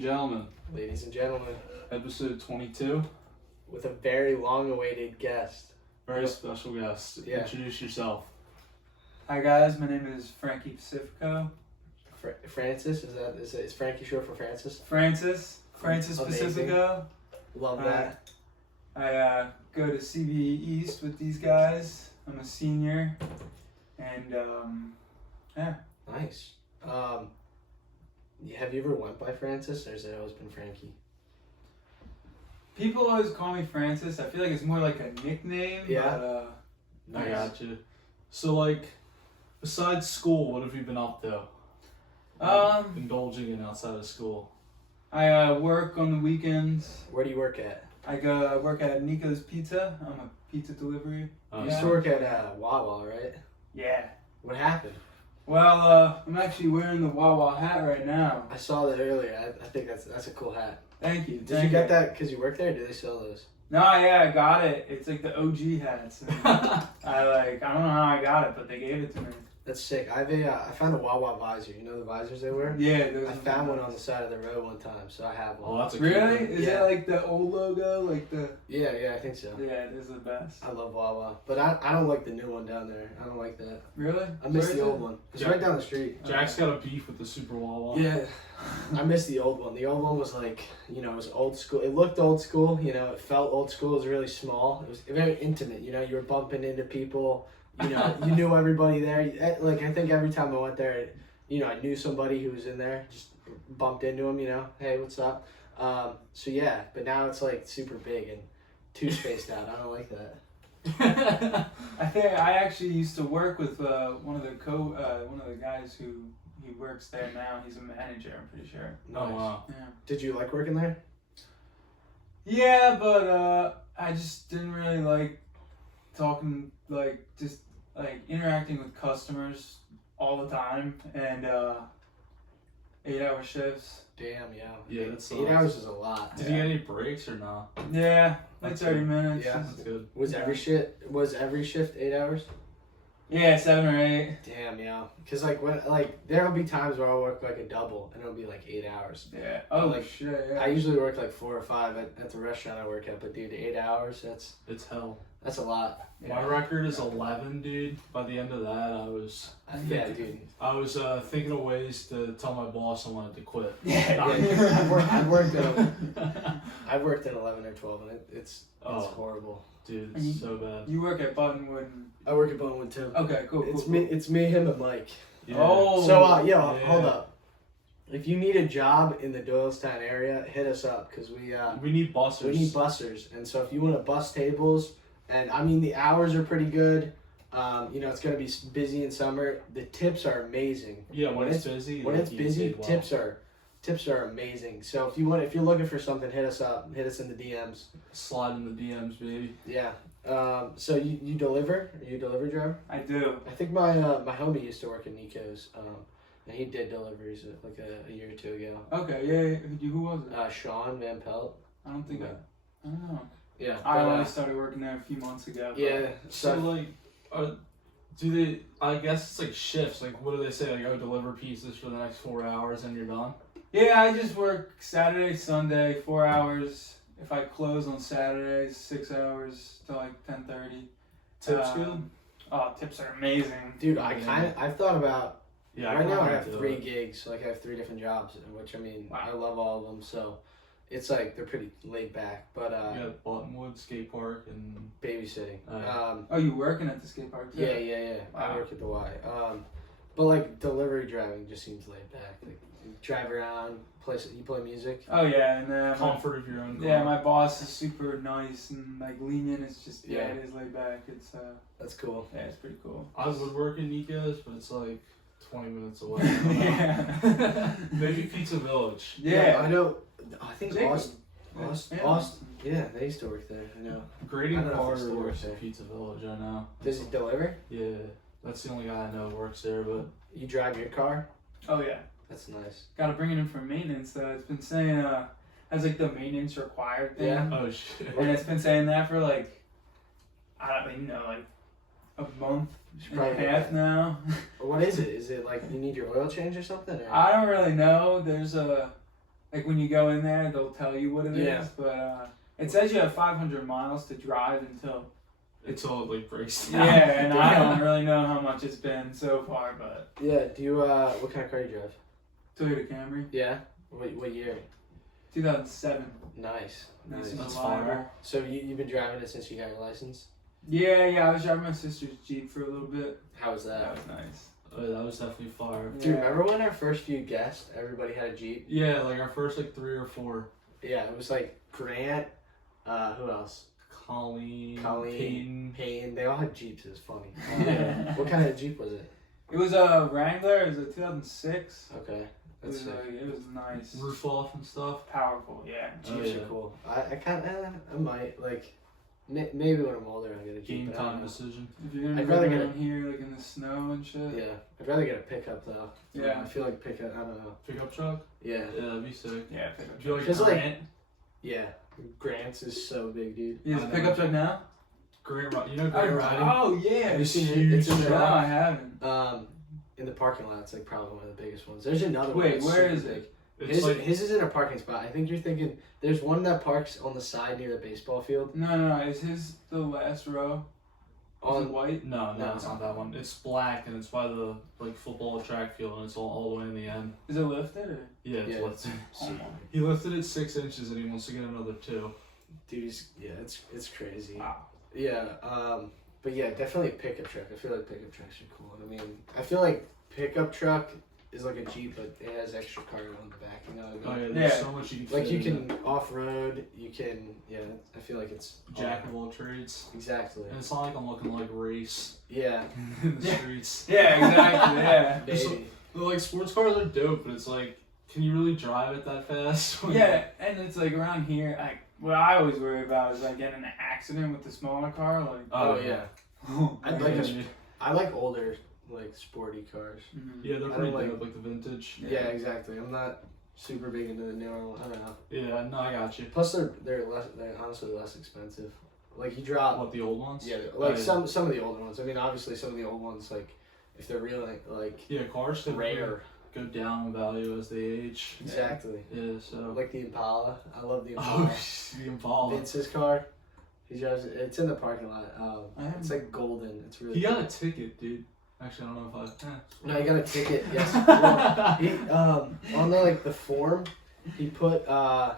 and gentlemen, Ladies and gentlemen, episode 22. with a very long-awaited guest. Very special guest. Yeah. Introduce yourself. Hi guys, my name is Frankie Pacifico. Francis, is Frankie short for Francis? Francis Amazing. Pacifico. Love that. I go to CB East with these guys. I'm a senior, and yeah. Nice. Have you ever went by Francis, or has it always been Frankie? People always call me Francis. I feel like it's more like a nickname. Yeah. But, I got you. So, like, besides school, what have you been up to? Indulging in outside of school. I work on the weekends. Where do you work at? I work at Nico's Pizza. I'm a pizza delivery. You used to work at Wawa, right? Yeah. What happened? Well, I'm actually wearing the Wawa hat right now. I saw that earlier. I think that's a cool hat. Thank you. Did you get that because you work there, or do they sell those? No, yeah, I got it. It's like the OG hats. I don't know how I got it, but they gave it to me. That's sick. I found a Wawa visor. You know the visors they wear? Yeah, those I found one on the side of the road one time, so I have one. Oh, that's a Really? cute one. Is it like the old logo? Like the... Yeah, I think so. Yeah, it is the best. I love Wawa, but I don't like the new one down there. I don't like that. Really? I miss Where the is old it? one. It's right down the street. Jack's got a beef with the Super Wawa. Yeah, I miss the old one. The old one was like, it was old school. It looked old school, it felt old school. It was really small. It was very intimate, you were bumping into people. You knew everybody there. Like, I think every time I went there, I knew somebody who was in there. Just bumped into them, hey, what's up? So yeah, but now it's like super big and too spaced out. I don't like that. I think I actually used to work with one of the guys who he works there now. He's a manager, I'm pretty sure. Oh, wow. Yeah. Did you like working there? Yeah, but I just didn't really like talking, interacting with customers all the time, and 8-hour shifts. Damn, yeah. Yeah, that's 8 hours is a lot. Did you get any breaks or not? Yeah, like That's 30 good. minutes. Yeah. That's good. Was every shift 8 hours? Yeah, 7 or 8. Damn, yeah. Cause there'll be times where I'll work like a double and it'll be like 8 hours. Yeah. Oh, Like, shit, yeah. I usually work like 4 or 5 at the restaurant I work at, but dude, 8 hours, It's hell. that's a lot. My record is 11, dude. By the end of that, I was Dude. thinking of ways to tell my boss I wanted to quit. Yeah. I've worked at 11 or 12 and it's horrible. Dude, And it's so bad. You work at Buttonwood. I work at Bonewood too. Okay, cool. It's me, him, and Mike. Yeah. Oh. So hold up. If you need a job in the Doylestown area, hit us up because we need bussers. We need bussers, and so if you want to bus tables, and I mean the hours are pretty good. It's gonna be busy in summer. The tips are amazing. Yeah, when it's busy. When it's you busy, did well. tips are amazing. So if you're looking for something, hit us up. Hit us in the DMs. Slide in the DMs, baby. Yeah. So you deliver? Are you a delivery driver? I do. I think my homie used to work at Nico's. And he did deliveries like a year or two ago. Okay, yeah. Who was it? Sean Van Pelt. I don't think Yeah. I don't know. Yeah. I only started working there a few months ago. Yeah. So like, do they? I guess it's like shifts. Like, what do they say? Like, deliver pizzas for the next 4 hours and you're done. Yeah, I just work Saturday, Sunday, 4 hours. If I close on Saturdays, 6 hours till like 10:30. Tips good. Oh, tips are amazing. Dude, I've thought about. Yeah. Right now I have do 3 it. gigs. Like I have 3 different jobs, which I mean Wow. I love all of them. So it's like they're pretty laid back. But You got Buttonwood Skate Park and babysitting. Oh, you working at the skate park too? Yeah. I Wow. work at the Y. But like delivery driving just seems laid back. Like you drive around, you play music. Oh yeah, and then comfort of your own car. yeah, my boss is super nice and like lenient. It's just Yeah. it is laid back. It's That's cool. yeah, it's pretty cool. I would work in Nico's, but it's like 20 minutes away. Yeah. Maybe Pizza Village. Yeah. I know. I think Jacob. Austin. Austin. Yeah, they used to work there. I know. Grading I don't know if Carter it's still works there. at Pizza Village, I know. Does he deliver? Yeah, that's the only guy I know who works there, but You drive your car? Oh yeah. That's nice. Got to bring it in for maintenance. It's been saying has like the maintenance required thing. Yeah. oh shit. And it's been saying that for like I don't even know, like a month Should and a probably half now. What is it? Is it like you need your oil change or something? Or? I don't really know. There's a like when you go in there, they'll tell you what it is. Yeah. But it says you have 500 miles to drive until. Until it like breaks down. Yeah, and I don't really know how much it's been so far, but. Yeah. Do you what kind of car do you drive? Toyota Camry. Yeah. What year? 2007. Nice. This is That's a Bible. fire. So you've been driving it since you got your license? Yeah, I was driving my sister's Jeep for a little bit. How was That that? was nice. Oh, yeah, that was definitely fire. Do you remember when our first few guests, everybody had a Jeep? Yeah, like our first like 3 or 4. Yeah, it was like Grant, who else? Colleen, Colleen, Payne. They all had Jeeps. It was funny. Yeah. What kind of Jeep was it? It was a Wrangler. It was a 2006. Okay. It That's was, sick. it was nice. Roof off and stuff. Powerful, yeah. Jeeps Oh, yeah. are cool. I kind of, I might, like, maybe when I'm older I'll get a Jeep. Game but I don't time know. decision. If you're gonna I'd go rather get down here, like in the snow and shit. Yeah, I'd rather get a pickup though. Yeah. I feel like pickup, I don't know. Pickup truck? Yeah. Yeah, that'd be sick. Yeah, pickup Do you truck. like Just like- Grant? Yeah. Grant's is so big, dude. You have I a know. pickup truck now? Grant, you know Grant riding? Oh, yeah. Have you seen it? huge It's in No, the, I haven't. in the parking lot. It's like probably one of the biggest ones. There's another one. Wait, that's where super is big. it? It's His is in a parking spot. I think you're thinking there's one that parks on the side near the baseball field. No. Is his the last row? Is it On white? No, No. it's not that one. It's black and it's by the like football track field and it's all the way in the end. Is it lifted or? Yeah, it's Yeah. lifted. Oh, He lifted it 6 inches and he wants to get another 2. dude, it's crazy. wow. Yeah, but yeah, definitely a pickup truck. I feel like pickup trucks are cool. I mean, I feel like pickup truck is like a Jeep, but it has extra cargo on the back. You know what I Oh mean? yeah, there's Yeah. so much you can Like fit you in can off road. You can I feel like it's it. Jack of all trades. Exactly. And it's not like I'm looking like race Yeah, in the Yeah. streets. Yeah, exactly, yeah. baby. Like sports cars are dope, but it's like, can you really drive it that fast? Yeah, and it's like around here, like, what I always worry about is like getting in an accident with the smaller car, like. Oh yeah. I'd like yeah. I like older like sporty cars. Mhm. Yeah, they're I pretty don't dope, like the vintage. Yeah, exactly. I'm not super big into the newer one. I don't know. Yeah, no, I got you. Plus they're honestly less expensive. Like you drop What, the old ones? yeah, like Oh, yeah. some of the older ones. I mean, obviously some of the old ones like if they're really like Yeah, cars typically rare. go down in value as they age. Exactly. Yeah, so. Like the Impala. I love the Oh, Impala. the Impala. Vince's car. He drives it. It's in the parking lot. I haven't- It's like golden. It's really He got cool. a ticket, dude. Actually, I don't know if I. No, he got a ticket. Yes. Well, he on the like the form, he put that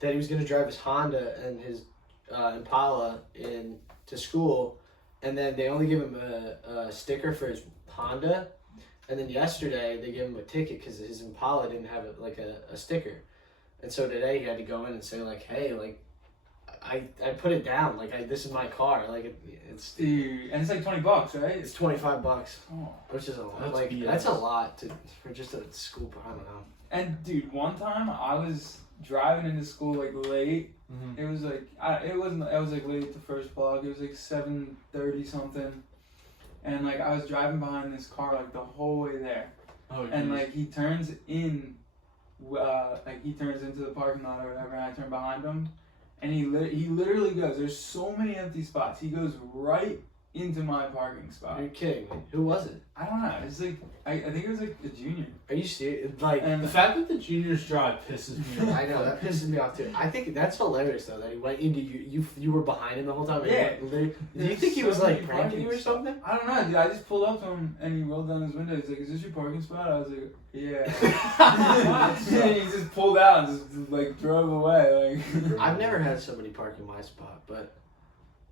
he was gonna drive his Honda and his Impala in to school, and then they only give him a sticker for his Honda, and then yesterday they gave him a ticket because his Impala didn't have a sticker, and so today he had to go in and say like, hey, like. I put it down like this is my car like it's Dude, and it's like $20, right? it's $25 Oh. which is a lot That's like BS. that's a lot for just a school I don't know. And dude, one time I was driving into school like late. Mm-hmm. It was like I was like late at the first block. It was like 7:30 something, and like I was driving behind this car like the whole way there, Oh, and geez. like he turns in, like he turns into the parking lot or whatever, and I turn behind him, and he literally goes. There's so many empty spots. He goes right into my parking spot. You're kidding me. Who was it? I don't know. It's like I think it was like a junior. Are you serious? Like And The fact that the juniors drive pisses me off. I know that pisses me off too. I think that's hilarious though that he went into you were behind him the whole time. And he Yeah. went literally- Do you There's think he so was like many pranking you or parking something? I don't know, dude. I just pulled up to him and he rolled down his window. He's like, "Is this your parking spot?" I was like, "Yeah." And he just pulled out and just like drove away. Like I've never had somebody park in my spot, but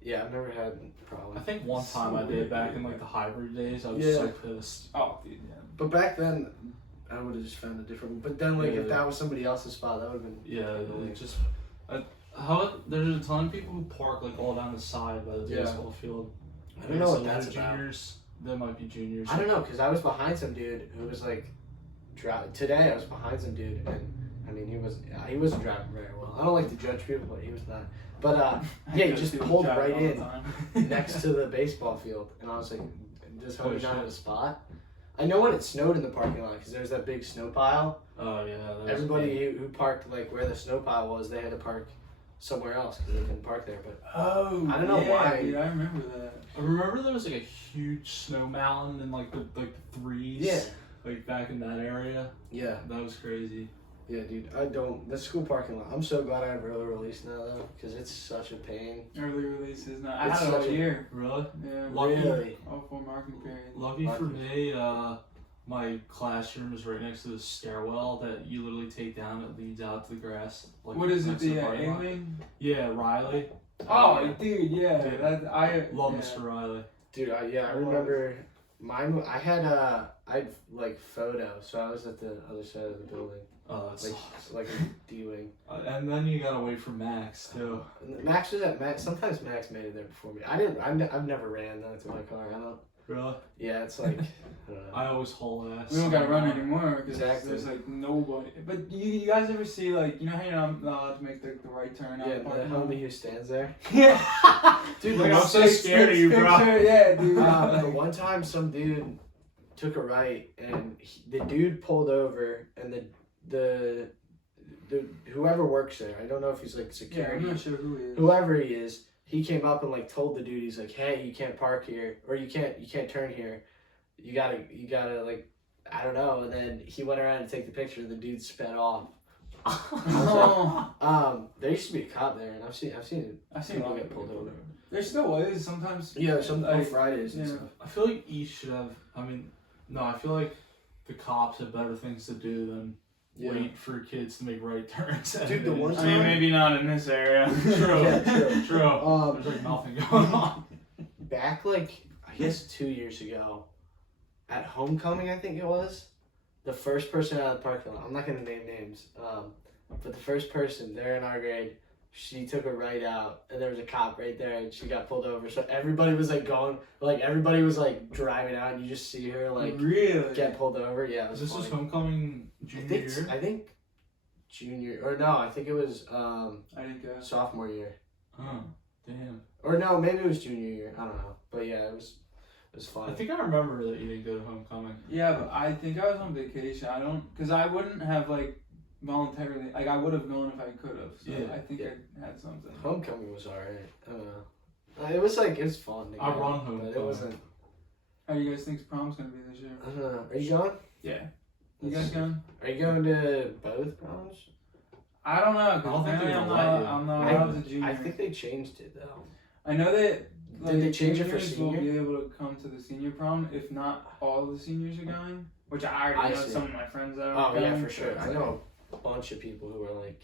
yeah, I've never had I problems. think one time I did back in like the hybrid days. I was Yeah. so pissed. Oh, dude, yeah. But back then, I would have just found a different one. But then, like, Yeah. if that was somebody else's spot, that would have been. Yeah, Really? it just. There's a ton of people who park like all down the side by the Yeah. baseball field. I don't know what So that's those about. juniors. There might be juniors. I don't know, because I was behind some dude who was like. Today, I was behind some dude, and I mean, he wasn't driving very well. I don't like to judge people, but he was not. But yeah, he just pulled right in next to the baseball field, and I was like, "Does Oh, homie not shit. have a spot?" I know when it snowed in the parking lot because there's that big snow pile. Oh yeah. that was- Everybody who parked like where the snow pile was, they had to park somewhere else because they couldn't park there. But Oh, I don't know yeah, why. Dude, I remember that. I remember there was like a huge snow mountain in like the threes. yeah, Like back in that area. yeah, That was crazy. Yeah, dude. I don't. The school parking lot. I'm so glad I have early release now, though, because it's such a pain. Early release is not. I It's had it all such a- year. Really? Yeah. Lucky. Really? All 4 marking periods. Lucky for me, my classroom is right next to the stairwell that you literally take down that leads out to the grass. Like, What is it? next to The parking lot. A-wing? Yeah, Riley. Oh, dude, yeah. Yeah. That I Love yeah. Mr. Riley. Dude, I remember mine. I had like photo, so I was at the other side of the building, That's like a D wing. and then you gotta wait for Max too. Max was at Max. Sometimes Max made it there before me. I didn't. I've never ran though to my car. I don't. Really? Yeah, it's like. I don't know. I always haul ass. We don't gotta run anymore because Exactly. there's like nobody. But you guys ever see like you know how you're not allowed to make the right turn out Yeah, of the the parking lot? homie who stands there. Yeah. Dude, Like, the I'm so scared of you, bro. Yeah, dude. the Like, one time some dude took a right and the dude pulled over and the whoever works there, I don't know if he's like yeah, security, I'm not sure who he is. whoever he is, he came up and like told the dude, he's like, hey, you can't park here, or you can't turn here, you gotta like, I don't know. And then he went around to take the picture and the dude sped off. Oh. There used to be a cop there, and I've seen I've seen people a lot get of pulled people. over. There still is sometimes. Yeah, some on like, Fridays and yeah. stuff. I feel like each should have. I mean, no, I feel like the cops have better things to do than Yeah. wait for kids to make right turns. Dude, the one I mean, maybe not in this area. True. Yeah, true. True. There's like nothing going on. Back like I guess 2 years ago, at homecoming I think it was, the first person out of the parking lot. I'm not gonna name names, but the first person there in our grade, she took a right out, and there was a cop right there, and she got pulled over. So everybody was like going, like everybody was like driving out, and you just see her like really? get pulled over. Yeah, it was This was funny. homecoming junior year. I think junior or no, I think it was I didn't go. sophomore year. Oh, damn. Or no, maybe it was junior year. I don't know, but yeah, it was fun. I think I remember that you didn't go to homecoming. Yeah, but I think I was on vacation. I don't, cause I wouldn't have like voluntarily, like I would have gone if I could have. So Yeah, I think yeah. I had something. Homecoming was alright. I don't know. It was like it was fun. To I go, run but homecoming. It wasn't. How do you guys think prom's gonna be this year? I don't know. Are you going? Yeah. You guys going? Are you going to both proms? I don't know, I don't cause think apparently they're I'm gonna let you. not I- allowed to junior. I think they changed it though. I know that. Did they change it for juniors will senior? be able to come to the senior prom if not all the seniors are going, which I already I know see. some of my friends that Oh are going. yeah, for so sure. it's I like- know a bunch of people who are like,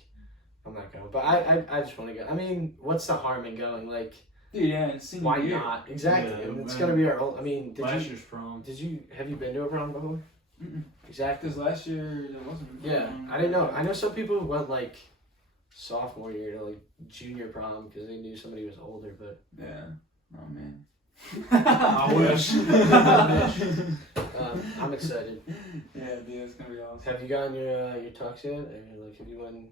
I'm not going, but I just want to go. I mean, what's the harm in going? Like, Dude, yeah, it's senior why year. not? Exactly. Yeah, and it's man. gonna be our own. I mean, Last year's prom. have you been to a prom before? Mm-mm. Exactly. Because last year there wasn't. Yeah, I didn't know. I know some people who went like sophomore year to like junior prom because they knew somebody was older, but Yeah. Oh man. I wish. I'm excited. Yeah, dude, it's gonna be awesome. Have you gotten your tux yet, or like have you won?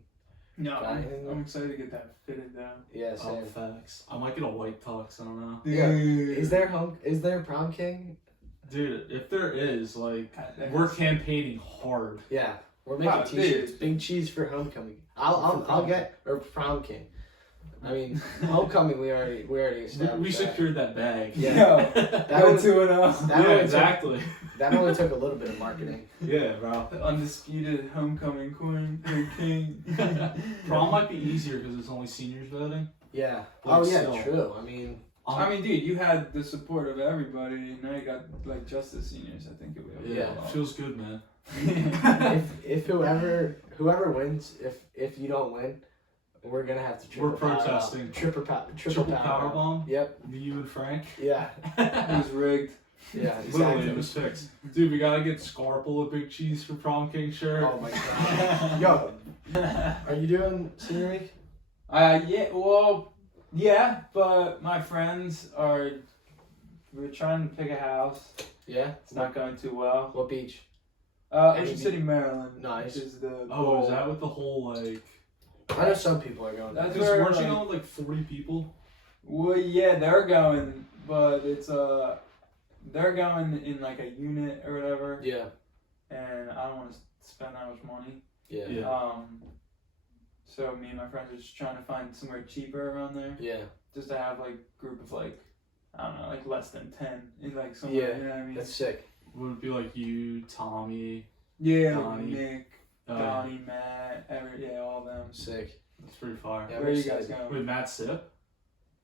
No, Got I'm, anything? I'm excited to get that fitted though. Yeah, Oh, same. facts. I might get a white tux. I don't know. Yeah. Is there prom king? Dude, if there is, like, That we're has- campaigning hard. Yeah, we're making Oh, t-shirts. dude. Big cheese for homecoming. I'll prom. get or prom king. I mean, homecoming we already established. We that. secured that bag. Yeah. Yo, That go was- 2-0. that Yeah, only exactly. That only took a little bit of marketing. Yeah, bro. The undisputed homecoming queen, or king. Prom might be easier because it's only seniors voting. Yeah. Like, Oh yeah, still. true. I mean, I mean, dude, you had the support of everybody. Now you got like just the seniors. I think it will. yeah, Yeah. feels good, man. if whoever wins, if you don't win, we're gonna have to triple We're power bomb. protesting. Triple Triple power power bomb. bomb. Yep. You and Frank. Yeah. It was rigged. Yeah. Literally, Exactly. it was fixed. Dude, we gotta get Scarple a big cheese for prom king shirt. Oh my god. Yo, are you doing senior week? Yeah, well, yeah, but my friends are. We're trying to pick a house. Yeah. It's not going too well. What beach? Ocean Any City, Maryland. Nice. Which is the Oh, goal. is that with the whole like? I know some people are going. That's Because where, weren't you like- going with like 40 people? Well, yeah, they're going, but it's they're going in like a unit or whatever, Yeah. and I don't want to spend that much money. Yeah. Yeah. So me and my friends are just trying to find somewhere cheaper around there, Yeah. just to have like a group of like, I don't know, like less than 10 in like somewhere. Yeah, You know what I mean? That's sick. Would it be like you, Tommy? Yeah, Donnie. Nick, Donnie, Matt, all of them. Sick. That's pretty fire. Yeah, Where are you guys going? With Matt Sip?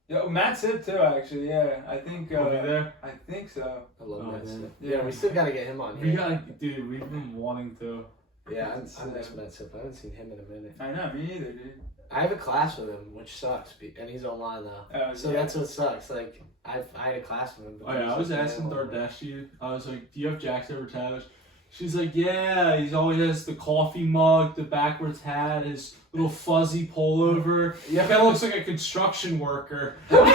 Yeah, Matt Sip too, actually. Yeah, I think. Will be there? I think so. I love Oh, that man. stuff. Yeah. Yeah, we still gotta get him on We here. gotta, dude, we've been wanting to. Yeah, It's, I miss Matt Sip. I haven't seen him in a minute. I know, me neither, dude. I have a class with him, which sucks, and he's online though. Oh, So yeah. that's what sucks. Like I had a class with him. But Oh yeah, I was asking Dardeshi, I was like, do you have Jack's ever tattoos? She's like, yeah, he's always has the coffee mug, the backwards hat, his little fuzzy pullover. Yeah. Kind of looks like a construction worker. What?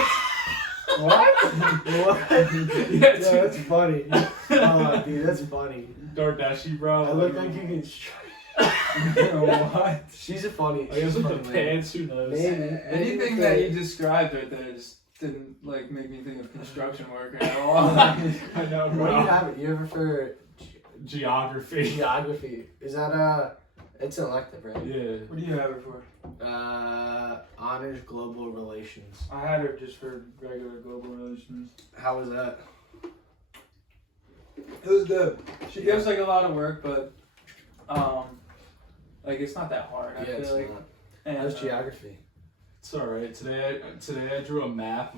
What? Yeah, That's funny. Oh, dude, that's funny. Dardeshi, bro. I look like you can. What? She's a funny. I guess she's with a the funny lady. pants, who knows? Maybe. Anything that you described right there just didn't like make me think of construction worker at all. I know, What do you bro. have? You ever for Geography. geography? Is that it's an elective, right? Yeah. What do you have it for? Honors global relations. I had her just for regular global relations. How was that? It was good. She gives like a lot of work, but like it's not that hard. I Yeah, it's feel like. not. And, How's geography? It's alright. Today I drew a map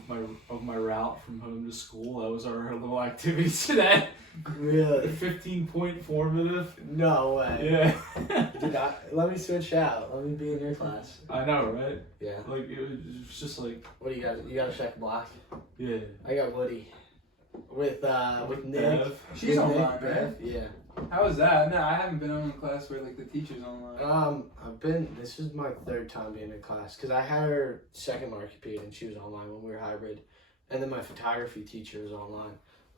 of my route from home to school. That was our little activity today. Really? 15-point formative. No way. Yeah. Dude, let me switch out. Let me be in your class. I know, right? Yeah. Like it was just like, What do you got? You got a check block? yeah. I got Woody. With Nick. Bev. She's With online, Nick, right? Bev. Yeah. How was that? No, I haven't been in a class where like the teacher's online. This is my third time being in class because I had her second market period and she was online when we were hybrid, and then my photography teacher was online,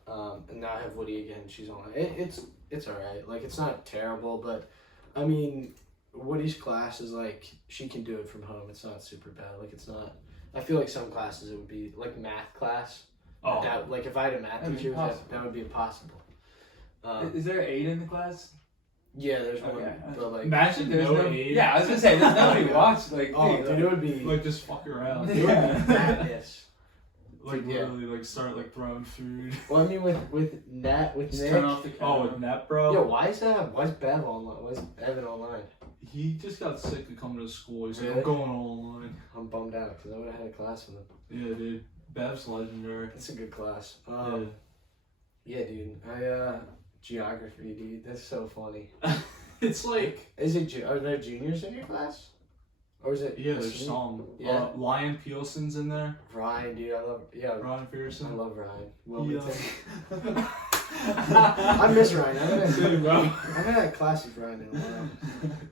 and now I have Woody again. She's online. It's all right. Like it's not terrible, but I mean, Woody's class is like she can do it from home. It's not super bad. Like it's not. I feel like some classes it would be like math class. Oh. That, like if I had a math That'd be teacher, that impossible. would be impossible. Is there 8 in the class? Yeah, there's one, Okay. but like. Imagine There's no no. aid. Yeah, I was gonna say there's nobody watch like. Oh, dude, dude, it would be. Like just fuck around. It would be madness. Like Yeah. literally like start like throwing food. Well, I mean, with Nat, with just Nick. turn off the Oh, camera. with Net, bro. Yo, why is Bev online? Why is Evan online? He just got sick of coming to school. He's like, Really? I'm going online. I'm bummed out because I would have had a class with him. Yeah, dude. Bev's legendary. It's a good class. Yeah. Yeah, dude. Geography, dude. That's so funny. It's like, Is it? Are there juniors in your class? Or is it? yeah, there's some. Yeah. Lion Peelson's in there. Ryan, dude. I love. Yeah, Ryan I Pearson. love Ryan. Yeah. Wilmington. I miss Ryan. I Dude, bro. haven't had a class with Ryan in a while.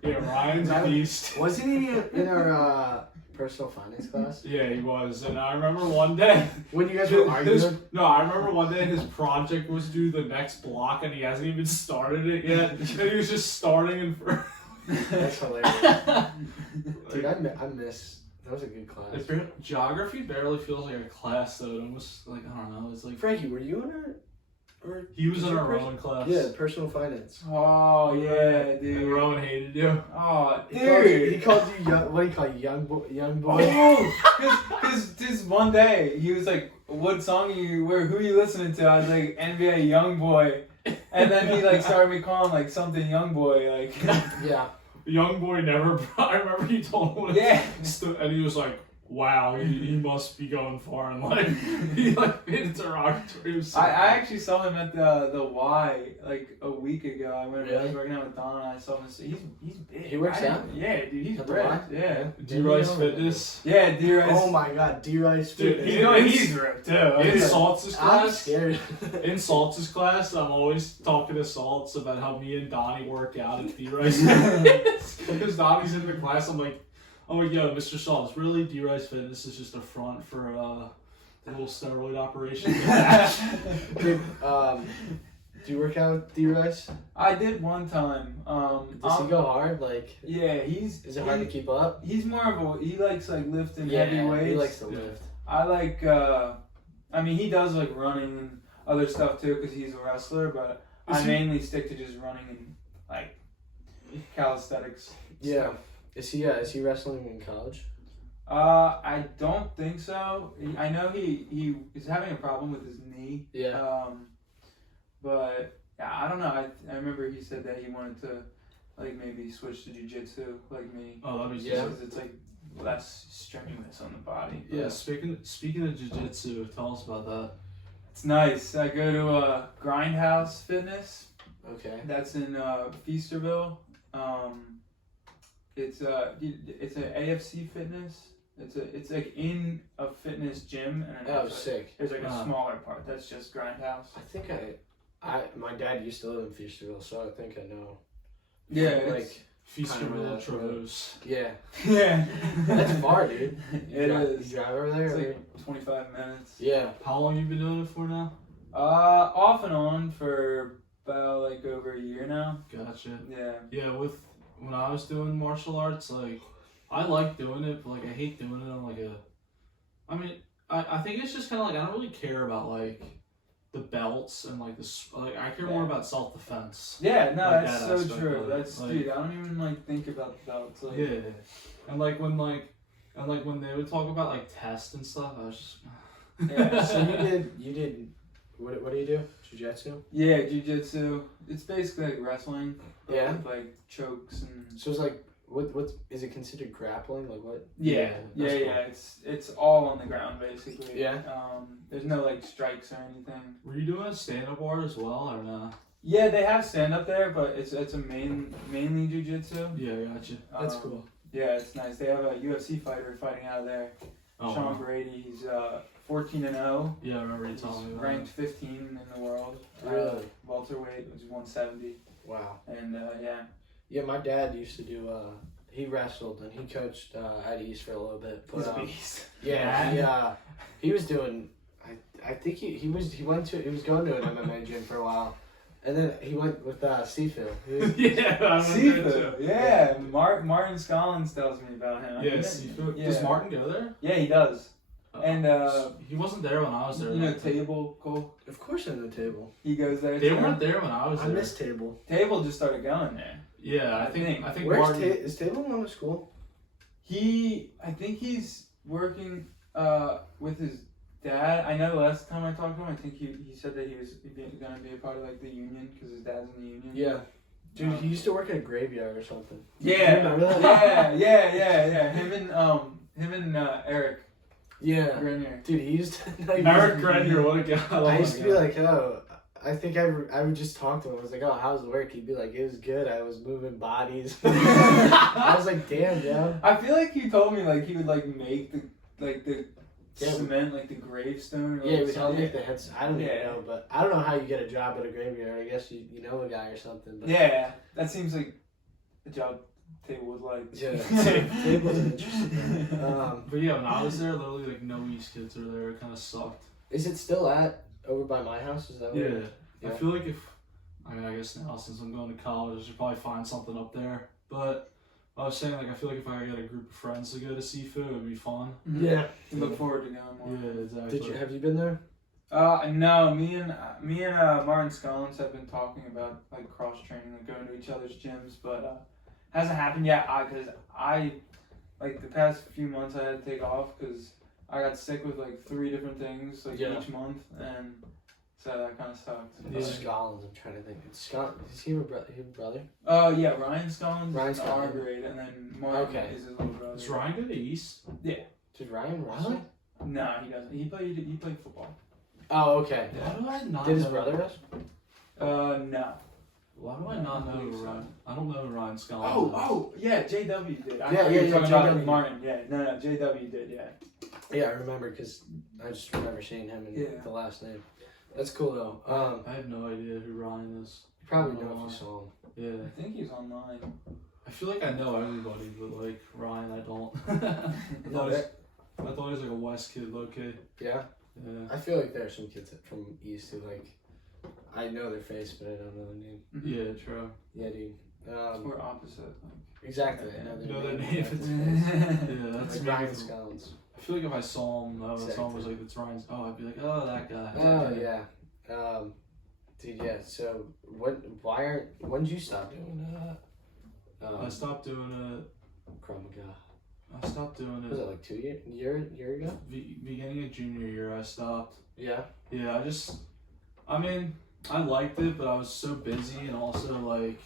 Yeah, Ryan's a beast. Wasn't he in our personal finance class? Yeah, he was. And I remember one day. When you guys were arguing? No, I remember one day his project was due the next block and he hasn't even started it yet. And he was just starting in front. That's hilarious. Dude, I miss. That was a good class. Geography barely feels like a class though. It almost like, I don't know. It's like Frankie, were you in our? Or he was in your our person- Rowan class. Yeah, personal finance. Oh yeah, And dude. Rowan hated you. Oh, He called you, dude. he called you young. What do you call you, young boy? Oh, cause just one day he was like, "What song who are you listening to?" I was like, "NBA Youngboy," and then he like started me calling like something Youngboy, like. Yeah. Young boy never. I remember he told him. Yeah. And he was like, "Wow, he must be going far in life." He like made it derogatory. It was so I funny. actually saw him at the Y like a week ago. I went I was Really? working out with Don and I saw him. He's big. He works out? Yeah, dude, he's At the ripped. Y? Yeah. D-Rice Fitness. Yeah, D-Rice. Oh my God, D-Rice. Dude, Fitness. You know he's ripped too. In Saltz's I'm class. scared. In Saltz's class, I'm always talking to Saltz about how me and Donnie work out at D-Rice Fitness. Because Donnie's in the class, I'm like, yo, Mr. Saltz, really D-Rice Fitness is just a front for a little steroid operation? Dude, do you work out with D-Rice? I did one time. Does he go hard? Like, Yeah, is it hard to keep up? He's more of a. He likes like lifting heavy weights. he likes to Yeah. lift. I like. I mean, he does like running and other stuff too because he's a wrestler. But I mainly stick to just running and like calisthenics. Yeah. Is he wrestling in college? I don't think so. I know he is having a problem with his knee. Yeah. But yeah, I don't know. I remember he said that he wanted to like maybe switch to jiu-jitsu like me. Oh, that'd be Yeah. sick. Because it's like less strenuous on the body. Yeah, speaking of jiu-jitsu, tell us about that. It's nice. I go to Grindhouse Fitness. Okay. That's in Feasterville. It's a AFC Fitness. It's like in a fitness gym, and then Oh, there's, like, sick. there's like a smaller part that's just Grindhouse. I think my dad used to live in Feasterville, so I think I know. Yeah, Like, Feasterville, Kinda Traverse. yeah. yeah. That's far, dude. It is. You drive over there? It's or- like 25 minutes. Yeah. How long you been doing it for now? Off and on for about like over a year now. Gotcha. Yeah. Yeah, when I was doing martial arts, like, I like doing it, but like I hate doing it on like I think it's just kind of like I don't really care about like the belts and like I care more about self-defense. Yeah, no, Like that's that so aspect true. of it. That's Like- dude. I don't even like think about the belts. Like, Yeah, and when they would talk about like tests and stuff, I was just Yeah. So you did, what do you do? Jiu-jitsu? Yeah, jiu-jitsu. It's basically like wrestling. But Yeah. With, like chokes and. So it's like, what is it considered grappling? Like what? Yeah, that's cool. It's all on the ground basically. Yeah. There's no like strikes or anything. Were you doing a stand-up bar as well or not? Yeah, they have stand up there, but it's a mainly jiu-jitsu. Yeah, gotcha. That's Um, cool. Yeah, it's nice. They have a UFC fighter fighting out of there. Oh, Sean wow. Brady. He's 14-0. Yeah, I remember you He's telling me about ranked 15 in the world. Really? Welterweight, which is 170. Wow. And yeah. Yeah, my dad used to do. He wrestled and he coached at East for a little bit. But, He's a beast. yeah, he was doing. I think he was going to an MMA gym for a while, and then he went with Seafield. Yeah, I remember Seafood. that too. Yeah. Martin Scollins tells me about him. Yeah, Seafood. Yeah. Does Martin go there? Yeah, he does. And he wasn't there when I was there. You know, though. Table Cole. Of course, in the table. He goes there. They too. weren't there when I was I there. miss table. Table just started going there. Yeah, I I think Where's Martin. is table going to school? I think he's working with his dad. I know the last time I talked to him, I think he said that he was going to be a part of like the union because his dad's in the union. Yeah. Dude, he used to work at a graveyard or something. Yeah, You remember that? yeah. Him and Eric Yeah. Grenier. Dude, he used to. Like, Eric Grenier, what a guy! I used to be like, oh, I think I would just talk to him. I was like, oh, how's the work? He'd be like, it was good. I was moving bodies. I was like, damn, yo. I feel like he told me like he would like make the Yeah. cement like the gravestone. Or Yeah, like, we helped make the heads. I don't even Yeah. know, but I don't know how you get a job at a graveyard. I guess you know a guy or something. But Yeah, that seems like a job Table would like. Yeah, Table's interesting. But yeah, when I was there, literally like no East kids were there. It kind of sucked. Is it still over by my house? Is that where? Yeah. Yeah. I feel like I guess now since I'm going to college, I should probably find something up there. But I was saying like I feel like if I got a group of friends to go to Seafood, it would be fun. Yeah. Look forward to going more. Yeah, exactly. Have you been there? No, me and Martin Scollins have been talking about like cross training, like going to each other's gyms, but hasn't happened yet. Because I like the past few months I had to take off because I got sick with like 3 different things like Yeah. each month, and so that kind of sucked. Yeah. Scollins, I'm trying to think. Is he a brother? Yeah, Ryan Scollins Ryan is in Scollins. our grade, and then Martin Okay. is his little brother. Is Ryan go to East? Did Ryan wrestle? Really? No, he doesn't. He played football. Oh, okay. Why do I not Did his know? brother wrestle? No. Why do I not know who Ryan? I don't know who Ryan Scollins is. Oh, yeah, JW did. I Yeah, thought you were yeah, talking about JW. Martin. Yeah, no, JW did, yeah. Yeah, I remember because I just remember seeing him in Yeah. the last name. That's cool though. I have no idea who Ryan is. You probably know if you saw him. Yeah. I think he's online. I feel like I know everybody, but like Ryan, I don't. I No, thought he was like a West kid, low kid. Yeah. Yeah. I feel like there are some kids from East who like, I know their face but I don't know their name. Yeah, true. Yeah, dude. We're opposite. Exactly. I You know their but name. I don't know their face. Yeah, that's Like me. Ryan Scollins. I feel like if I saw him, someone was Exactly. like, "It's Ryan's." Oh, I'd be like, "Oh, that guy." Oh yeah. Dude, yeah. So when did you stop doing I stopped doing it. Krav Maga? I stopped doing Was it. it like 2 year ago? Beginning of junior year, I stopped. Yeah. Yeah, I mean, I liked it, but I was so busy, and also like,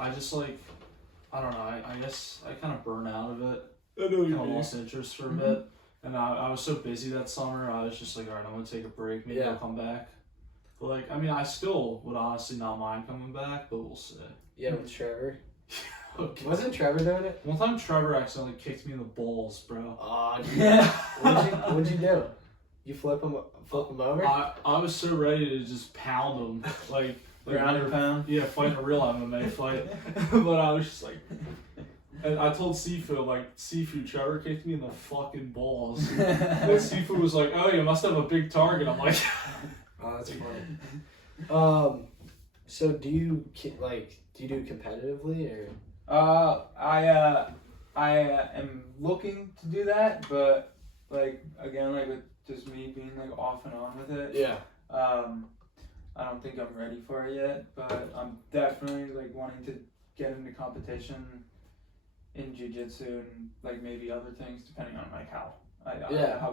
I just like, I don't know. I guess I kind of burn out of it. I know Kind of lost interest for a bit, and I was so busy that summer. I was just like, all right, I'm gonna take a break. Maybe I'll come back. But like, I mean, I still would honestly not mind coming back, but we'll see. Yeah, with Trevor. Okay. Wasn't Trevor doing it? One time Trevor accidentally kicked me in the balls, bro. Oh, yeah. What'd you do? You flip him over? I was so ready to just pound him, like Ground and pound. Yeah, fighting a real MMA fight. But I was just like, and I told Sifu, like, Sifu, Trevor kicked me in the fucking balls. And Sifu was like, oh, you must have a big target. I'm like, oh, that's funny. So do you do competitively or? I am looking to do that, but like again, like with just me being like off and on with it. Yeah. I don't think I'm ready for it yet, but I'm definitely like wanting to get into competition in jiu-jitsu and like maybe other things depending on like how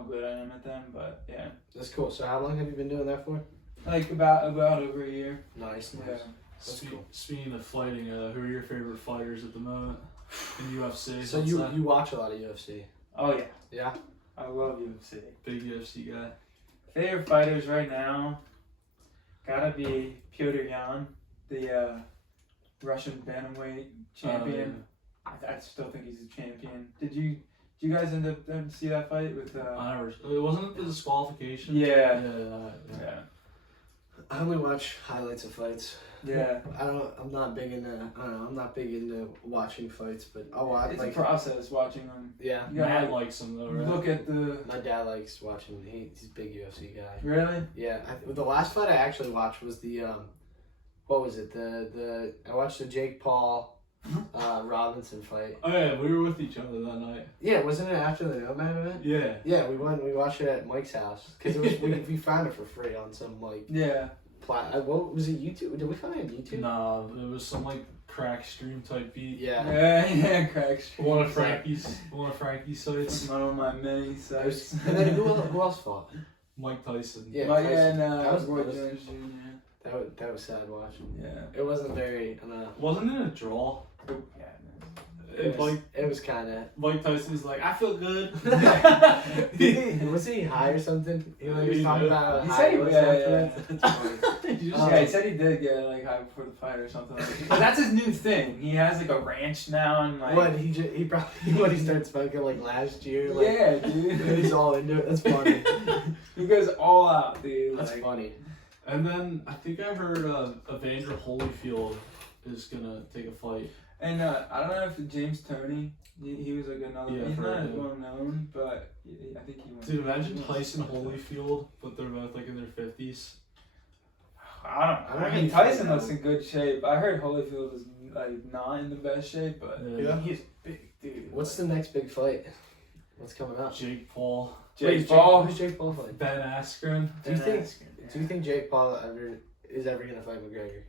good I am at them. But yeah. That's cool. So how long have you been doing that for? Like about over a year. Nice. Yeah. That's cool. Speaking of fighting, who are your favorite fighters at the moment in UFC? So you watch a lot of UFC? Oh yeah. Yeah. I love UFC. Big UFC guy. Favorite fighters right now, gotta be Petr Yan, the Russian bantamweight champion. I still think he's a champion. Did you guys end up to see that fight with? I never. It wasn't the disqualification. Yeah. Yeah. I only watch highlights of fights. Yeah. I'm not big into watching fights, but I'll watch. It's a process watching them. Yeah. Matt likes him though, right? Look at the. My dad likes watching. He's a big UFC guy. Really? Yeah. The last fight I actually watched was the what was it? I watched the Jake Paul Robinson fight. Oh yeah, we were with each other that night. Yeah, wasn't it after the Nomad event? Yeah. Yeah, we watched it at Mike's house because we found it for free on some like. Yeah. What was it? YouTube? Did we find it on YouTube? No, it was some like crack stream type beat. Yeah. Yeah, cracks. One of Frankie's sites. One of my many sites. And then who else fought? Mike Tyson. Yeah, Mike Tyson. and That was- Roy that was- Jones Jr. That was sad watching. Yeah. It wasn't very. Wasn't it a draw? Yeah. It was kind of. Mike Tyson's like, I feel good. Wasn't he high or something? He was talking about He how said high he he was was, afterwards. That's funny. Yeah, he said he did get like high before the fight or something. But that's his new thing. He has like a ranch now and like. What he probably he started smoking like last year. Like, Yeah, dude. He's all into it. That's funny. He goes all out, dude. That's like, funny. And then I think I heard Evander Holyfield is gonna take a fight. And I don't know if James Toney, he was like another. Yeah, he's I've not heard as him. well known, but I think he went. Dude, imagine Tyson Holyfield, but they're both like in their 50s. I don't mean, think Tyson so. looks in good shape. I heard Holyfield is like not in the best shape, but Yeah. he's big, dude. What's the next big fight? What's coming up? Jake Paul. Jake Paul? Who's Jake Paul fighting? Ben Askren. Do you think Jake Paul is ever gonna fight McGregor?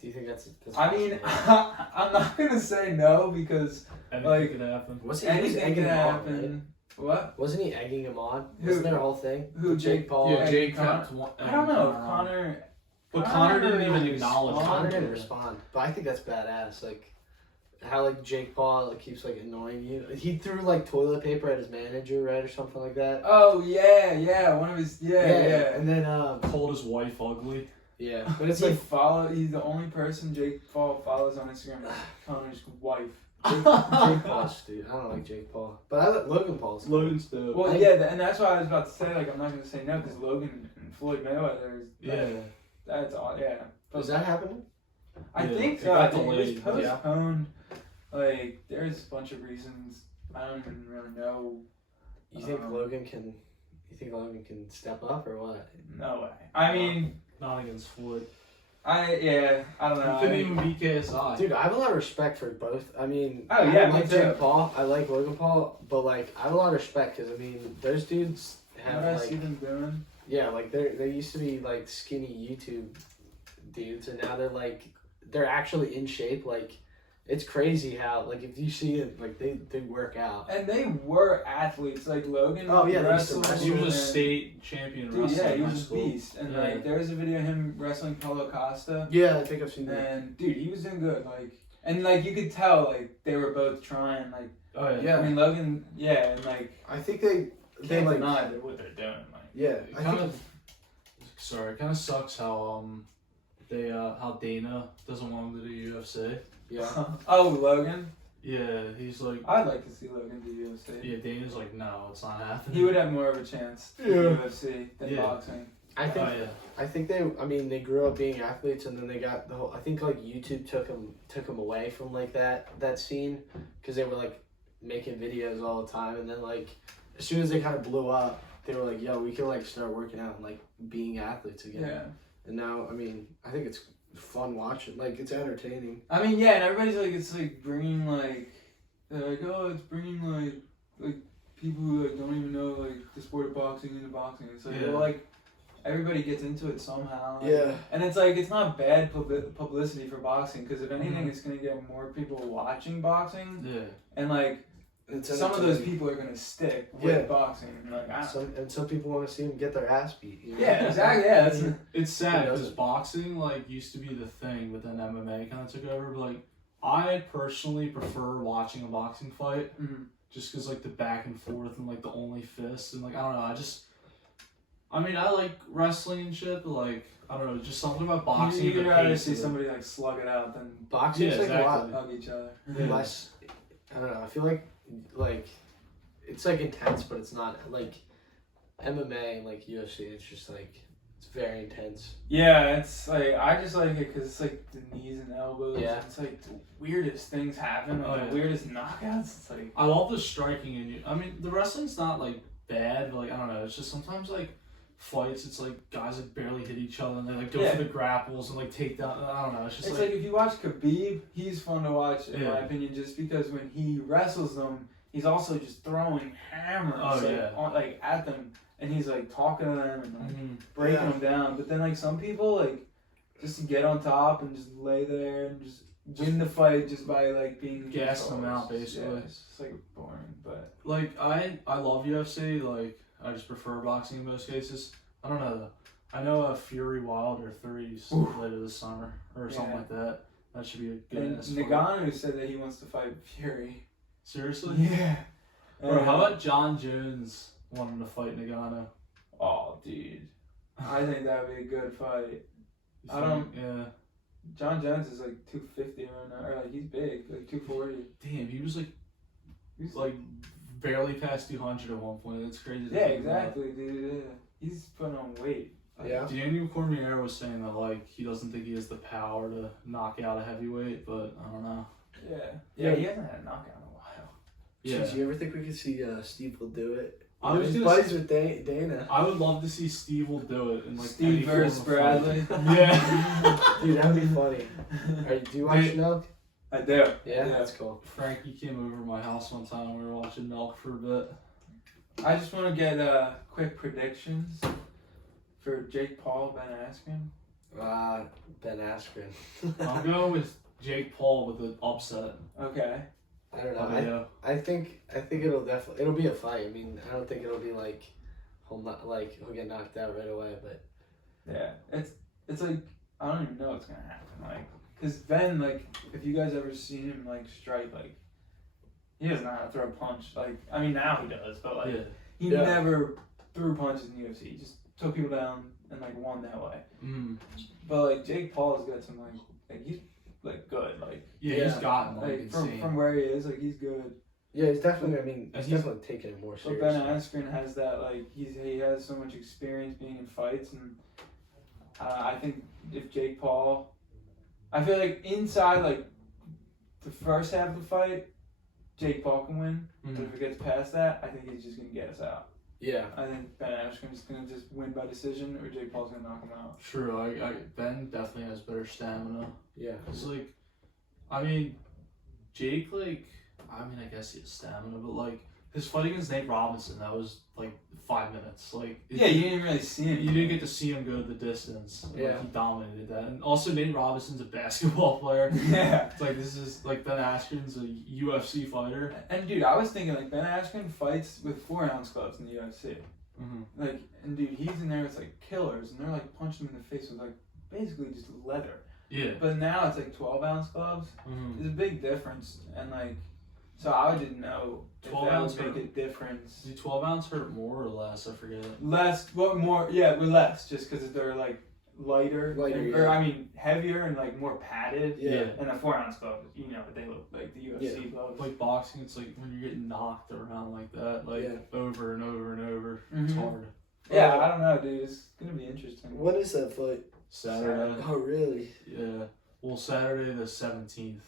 Do you think that's I mean, possible? I'm not gonna say no because Anything Like, could happen. he was anything egging can him on, happen. What? Wasn't he egging him on? Who? Wasn't there a whole thing? Who, Jake Jake? Paul? Yeah, Jake Connor- kept one- I don't know. Connor. Connor. But Connor didn't even really acknowledge respond. Connor it. didn't respond, but I think that's badass. Like how like Jake Paul like, keeps like annoying you. He threw like toilet paper at his manager, right, or something like that. Oh yeah, one of his yeah. And then Called his wife ugly. yeah, but it's It's like he's the only person Jake Paul follows on Instagram is Connor's wife. Jake Paul's dude. I don't like Jake Paul, but I like Logan Paul's. Logan's dope. Well, yeah, and that's why I was about to say like I'm not gonna say no because Logan and Floyd Mayweather is Yeah. that's all yeah. Is that happening? I Yeah, think it so. got I think it was delayed. postponed. Like there's a bunch of reasons. I don't even really know. You think Logan can step up or what? No way. I mean, Not against Floyd. I don't know. He couldn't even beat KSI. Dude, I have a lot of respect for both. I mean, Oh, yeah, I me like too. Jake Paul. I like Logan Paul, but like I have a lot of respect because I mean those dudes what have I like see them doing. yeah, like they used to be like skinny YouTube dudes, and now they're actually in shape. Like It's crazy how, like, if you see it, like, they work out. And they were athletes, like Logan. Oh, yeah, they used to wrestled. wrestle. He was a and- state champion Dude, wrestler. yeah, he in high was a school. beast. And Yeah. like, there was a video of him wrestling Paulo Costa. Yeah, I think I've seen that. And dude, he was doing good. Like, and like you could tell, like they were both trying. Like, Oh yeah. Yeah. I mean, Logan, yeah, and like I think they can't like deny what they're doing. Like, yeah. It I kind think of. Sorry, it kind of sucks how how Dana doesn't want him to do UFC. yeah. oh, Logan. Yeah, he's like. I'd like to see Logan do UFC. Yeah, Dana's like, no, it's not happening. He would have more of a chance in Yeah. UFC than Yeah. boxing. I think Oh yeah. I think they grew up being athletes, and then they got the whole. I think like YouTube took them away from like that scene, because they were like making videos all the time, and then like as soon as they kind of blew up, they were like, yo, we can like start working out and like being athletes again. Yeah. And now, I mean, I think it's fun watching. Like, it's entertaining. I mean, yeah, and everybody's like, it's like bringing like, they're like, oh, it's bringing like people who like don't even know like the sport of boxing into boxing. It's like, Yeah. well, like everybody gets into it somehow. Like, Yeah. And it's like, it's not bad publicity for boxing, because if anything, Mhm. it's gonna get more people watching boxing, Yeah. and like It's some of those entertaining. people are gonna stick with Yeah. boxing. And like, I don't, Some people want to see them get their ass beat. You know? yeah, exactly. Yeah, that's It's sad Who because doesn't? boxing like used to be the thing, but then MMA kind of took over. But like, I personally prefer watching a boxing fight mhm. just because like the back and forth and like the only fist and like I don't know. I mean, I like wrestling and shit, but like I don't know, just something about boxing. You'd the rather pace see of it. somebody like slug it out than Boxing's Yeah, like a lot exactly. hug each other. Yeah. less. I don't know. I feel like it's like intense, but it's not like MMA and like UFC. It's just like it's very intense. Yeah, it's like I just like it because it's like the knees and elbows. Yeah. It's like the weirdest things happen, like Oh, the yeah. weirdest knockouts. It's like I love the striking in you. I mean, the wrestling's not like bad, but like I don't know. It's just sometimes like fights. It's like guys that barely hit each other and they like go Yeah. for the grapples and like take down. I don't know. It's just it's like if you watch Khabib, he's fun to watch in Yeah. my opinion, just because when he wrestles them, he's also just throwing hammers Oh, like, yeah. like at them, and he's like talking to them and like Mhm. breaking Yeah. them down. But then like some people like just to get on top and just lay there and just win the fight just by like being Gassing them out, controllers. basically. Yeah, it's just like boring, but Like I love UFC. Like I just prefer boxing in most cases. I don't know though. I know Fury Wilder 3's Oof. later this summer or something Yeah. like that. That should be a good and ass fight. Nagano said that he wants to fight Fury. Seriously? Yeah. Or how about John Jones wanting to fight Nagano? Oh, dude. I think that would be a good fight. You I don't- think? Yeah. John Jones is like 250 right now, or like he's big, like 240. Damn, he was He's like barely past 200 at one point. That's crazy. to yeah, think about. exactly, dude. Yeah. He's putting on weight. Yeah. Daniel Cormier was saying that like he doesn't think he has the power to knock out a heavyweight, but I don't know. Yeah. Yeah. Yeah, he hasn't had a knockout in a while. Yeah. Did you ever think we could see Steve will do it? I was His gonna buddies say- with Dana. I would love to see Steve will do it in like Steve any form versus of Bradley. fight. Yeah. Dude, that'd be funny. Do you watch Hey. Milk? I do. Yeah, Yeah. that's cool. Frankie came over to my house one time. We were watching Milk for a bit. I just want to get quick predictions for Jake Paul, Ben Askren. Ben Askren. I'm going with Jake Paul with an upset. Okay. I don't know. Oh, yeah. I think it'll be a fight. I mean, I don't think it'll be like he'll get knocked out right away. But Yeah. It's like I don't even know what's gonna happen. Like, cause Ben, like, if you guys ever seen him like strike, like, he doesn't know how to throw a punch. Like, I mean now he does, but like Yeah. he Yeah. never threw punches in the UFC. He just took people down and like won that way. Mm. But like Jake Paul has got some like he's like good. Like Yeah, he's Yeah. gotten like like insane. from where he is, like he's good. yeah, he's definitely. I mean, And he's he's- definitely taking it more But seriously. Ben Askren has that like he has so much experience being in fights, and I think if Jake Paul, I feel like inside like the first half of the fight, Jake Paul can win. But Mhm. if it gets past that, I think he's just gonna get us out. Yeah. I think Ben Askren's gonna just win by decision, or Jake Paul's gonna knock him out. True. Ben definitely has better stamina. Yeah. It's like, I mean, Jake, like, I mean, I guess he has stamina, but like, his fight against Nate Robinson, that was like 5 minutes. Like Yeah, you didn't really see him. you didn't get to see him go the distance. Like, Yeah. he dominated that. And also Nate Robinson's a basketball player. Yeah. It's like this is like Ben Askren's a UFC fighter. And dude, I was thinking like Ben Askren fights with 4-ounce gloves in the UFC. Mm-hmm. Like, and dude, he's in there with like killers, and they're like punching him in the face with like basically just leather. Yeah. But now it's like 12-ounce gloves. Mm-hmm. There's a big difference, and like, so I didn't know if 12 that ounce would make hurt. a difference. Do 12 ounce hurt more or less? I forget. Less, what more? Yeah, with less, just because they're like lighter, or yeah. I mean heavier and like more padded. Yeah. And a 4-ounce glove, you know, they look like the UFC gloves. Like boxing, it's like when you're getting knocked around like that, like Yeah. over and over and over. It's Mhm. hard. Yeah, I don't know, dude. It's gonna be interesting. When is that fight? Saturday. Oh, really? Yeah. Well, Saturday the 17th.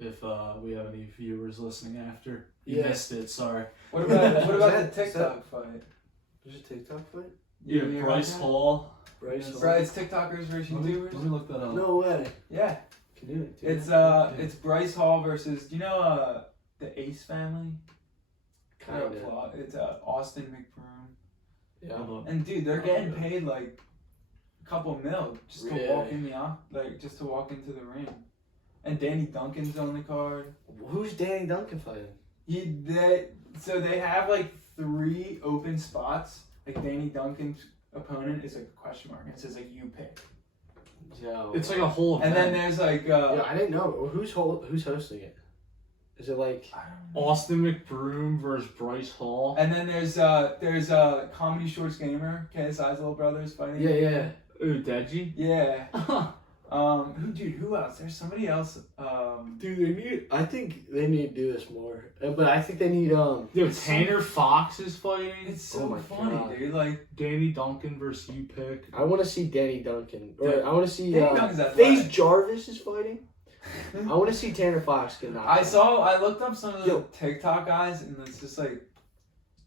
If we have any viewers listening after. You Yeah. missed it, sorry. What about Is the that- TikTok fight? There's a TikTok fight? Yeah, You Bryce watch that? Hall. Bryce Yes. Hall? Right, it's TikTokers versus Let me YouTubers. look that up. No way. Yeah, Can you do it's that? it's Bryce Hall versus, do you know the Ace family? They're Kinda. It's Austin McBroom. Yeah. Hold on. And dude, they're getting paid like a couple mil just to walk Really? in just to walk into the ring. And Danny Duncan's on the card. Who's Danny Duncan fighting? So they have like 3 open spots. Like Danny Duncan's opponent is like a question mark. And it says like you pick. Yo. It's like a whole And event. then there's like Yo, I didn't know. Who's hosting it? Is it like? I don't know. Austin McBroom versus Bryce Hall. And then there's Comedy Shorts Gamer, KSI's little brother is fighting. Yeah. Ooh, Deji? Yeah. Who else? There's somebody else. Dude, they need. I think they need to do this more. But I think they need Yo, Tanner Fox is fighting. It's so Oh my funny, God. dude. Like Danny Duncan versus you pick. I want to see Danny Duncan. Or Dude, I want to see Danny Duncan's athletic. FaZe Jarvis is fighting. I want to see Tanner Fox get knocked out. I looked up some of the Yo. TikTok guys, and it's just like,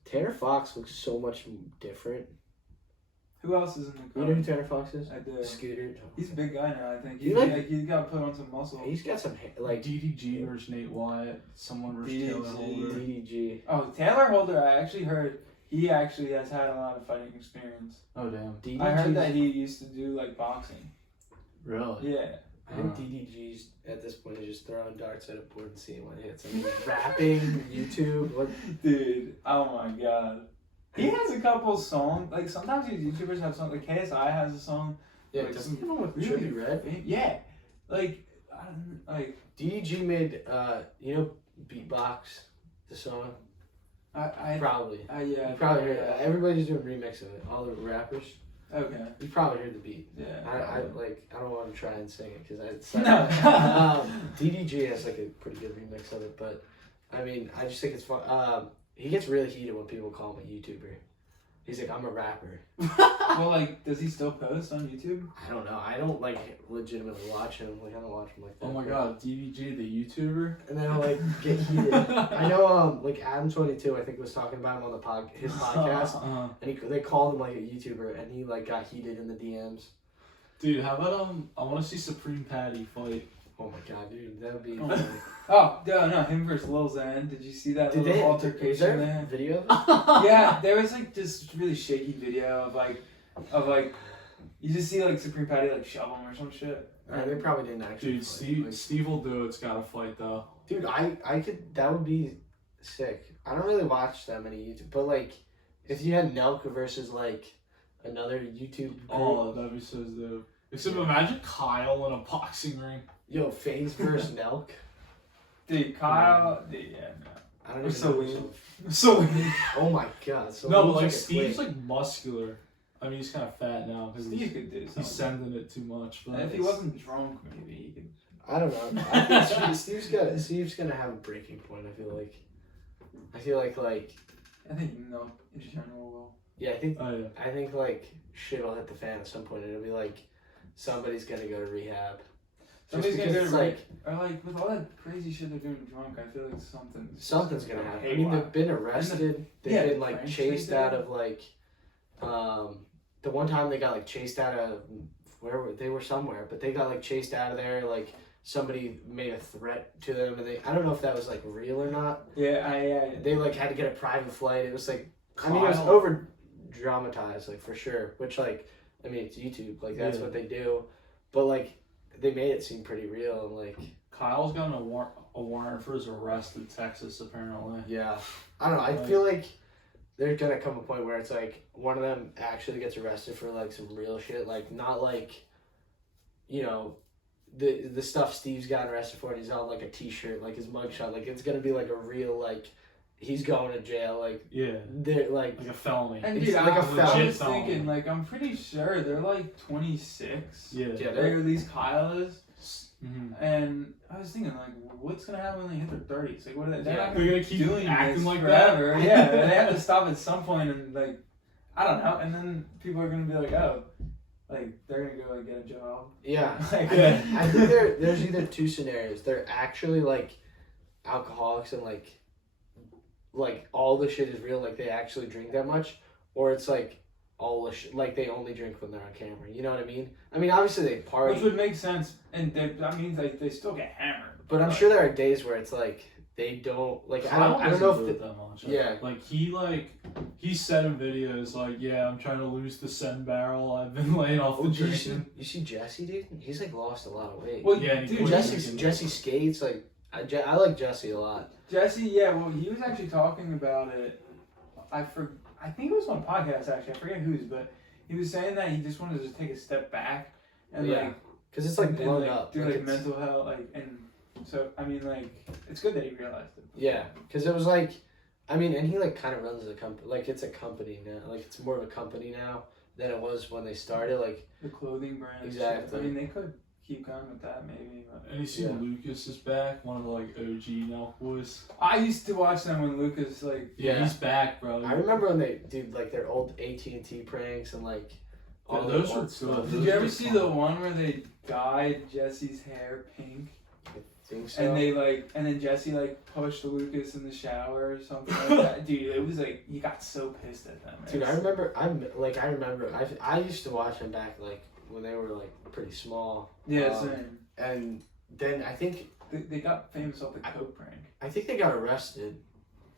Tanner Fox looks so much different. who else is in the You crowd? know who Tanner Fox is? I do. Scooter. He's a big guy now, I think. You like- He got put on some muscle. He's got some hair, Like like DDG versus Nate Wyatt. Someone versus Taylor DDG. Holder. DDG. Oh, Taylor Holder, I actually heard he actually has had a lot of fighting experience. Oh, damn. DDG's, I heard that he used to do like boxing. Really? Yeah. I think DDG's at this point is just throwing darts at a board and seeing what hits. I mean, rapping, YouTube, what? Dude, oh my god. He has a couple songs. Like sometimes these YouTubers have songs. Like KSI has a song. Yeah, Like, doesn't some he have one with really Trippie Red? Yeah. Like, I don't like. DDG made, Beatbox, the song? I Probably. yeah. You probably heard it. Everybody's doing remix of it. All the rappers. Okay. You probably heard the beat. Yeah. I don't want to try and sing it because it's No. DDG has like a pretty good remix of it, but I mean I just think it's fun. He gets really heated when people call him a YouTuber. He's like, I'm a rapper. Well, like, does he still post on YouTube? I don't know. I don't like legitimately watch him. Like I don't watch him like that. Oh my god, DDG, the YouTuber? And then I'll like get heated. I know like Adam22 I think was talking about him on the his podcast, and they called him like a YouTuber, and he like got heated in the DMs. Dude, how about I want to see Supreme Patty fight. Oh my god, dude, that would be. Oh, no, him versus Lil Xan. Did you see that Did little they? Is altercation there there? a video of it? Yeah, there was like this really shaky video of like you just see like Supreme Patty like shove him or some shit. They probably didn't actually. Dude, fight. Steve will do it. It's got to fight though. Dude, I could. That would be sick. I don't really watch that many YouTube, but like, if you had Nelk versus like another YouTube group, Oh, that'd be so dope. Except imagine Kyle in a boxing ring. yo, FaZe versus Nelk. Dude, Kyle, dude, yeah, no. I don't We're even so know weak. who's- So Oh my god. So no, but who's like a Steve's twig? like muscular. I mean, he's kind of fat now because Steve could do he's something. sending it too much. But If he it's- wasn't drunk, maybe he could. I don't know. I think Steve's gonna have a breaking point. I feel like like I think in general will. yeah. Oh yeah. I think like shit'll hit the fan at some point. It'll be like somebody's gonna go to rehab. Somebody's Just gonna because go to it's or like with all that crazy shit they're doing drunk, I feel like something's gonna happen. I mean, haywire. they've been arrested. They've yeah, been like French chased they out did. of like, the one time they got like chased out of they were somewhere, but they got like chased out of there like somebody made a threat to them, and I don't know if that was like real or not. Yeah, They like had to get a private flight. It was like, Kyle. I mean, it was over dramatized, like for sure. Which like, I mean, it's YouTube, like that's what they do, but like they made it seem pretty real and like. Kyle's gotten a warrant for his arrest in Texas, apparently. Yeah, I don't know. I feel like there's gonna come a point where it's like one of them actually gets arrested for like some real shit, like not like, you know, the stuff Steve's got arrested for, and he's on like a T-shirt, like his mugshot. Like it's gonna be like a real like he's going to jail. Like they're like a felony. And It's dude, like a I felony. was thinking, like, I'm pretty sure they're like 26. Yeah. Or at least Kyle is. Mm-hmm. And I was thinking, like, what's gonna happen when they hit their 30s? Like, what are they? They're not They're gonna keep doing acting this like forever. that. Yeah, they have to stop at some point, and like, I don't know. And then people are gonna be like, oh, like they're gonna go like get a job. yeah. Like, I think there's either two scenarios. They're actually like alcoholics and like all the shit is real, like they actually drink that much, or it's like all the shit, like they only drink when they're on camera. You know what I mean? I mean, obviously they party, which would make sense, and that means like they still get hammered. but I'm sure there are days where it's like they don't like. I don't know if that much. Yeah. He said in videos like, yeah, I'm trying to lose the send barrel. I've been laying off the drinking. you see Jesse, dude? He's like lost a lot of weight. Well, Yeah, dude, Jesse skates like. I like Jesse a lot. Jesse, yeah, well, he was actually talking about it. I think it was on a podcast actually. I forget whose, but he was saying that he just wanted to just take a step back and like, because it's like blown like, up. do Like like mental health, like, and so I mean, like, it's good that he realized it. Yeah, because it was like, I mean, and he like kind of runs the company. Like it's a company now. Like it's more of a company now than it was when they started. Like The clothing brand. Exactly. I mean, they could keep going with that maybe. But. And you see Lucas is back, one of the like OG Nelk boys. I used to watch them when Lucas like. Yeah, he's back, bro. I remember when they did like their old AT&T pranks and like all those the were old stuff. good. Did you ever see the one where they dyed Jesse's hair pink? I think so. And they like, and then Jesse like pushed Lucas in the shower or something like that. Dude, it was like he got so pissed at them. Dude, I remember. I used to watch them back like when they were like pretty small. Yeah, same. And then I think They got famous off the coke prank. they got arrested.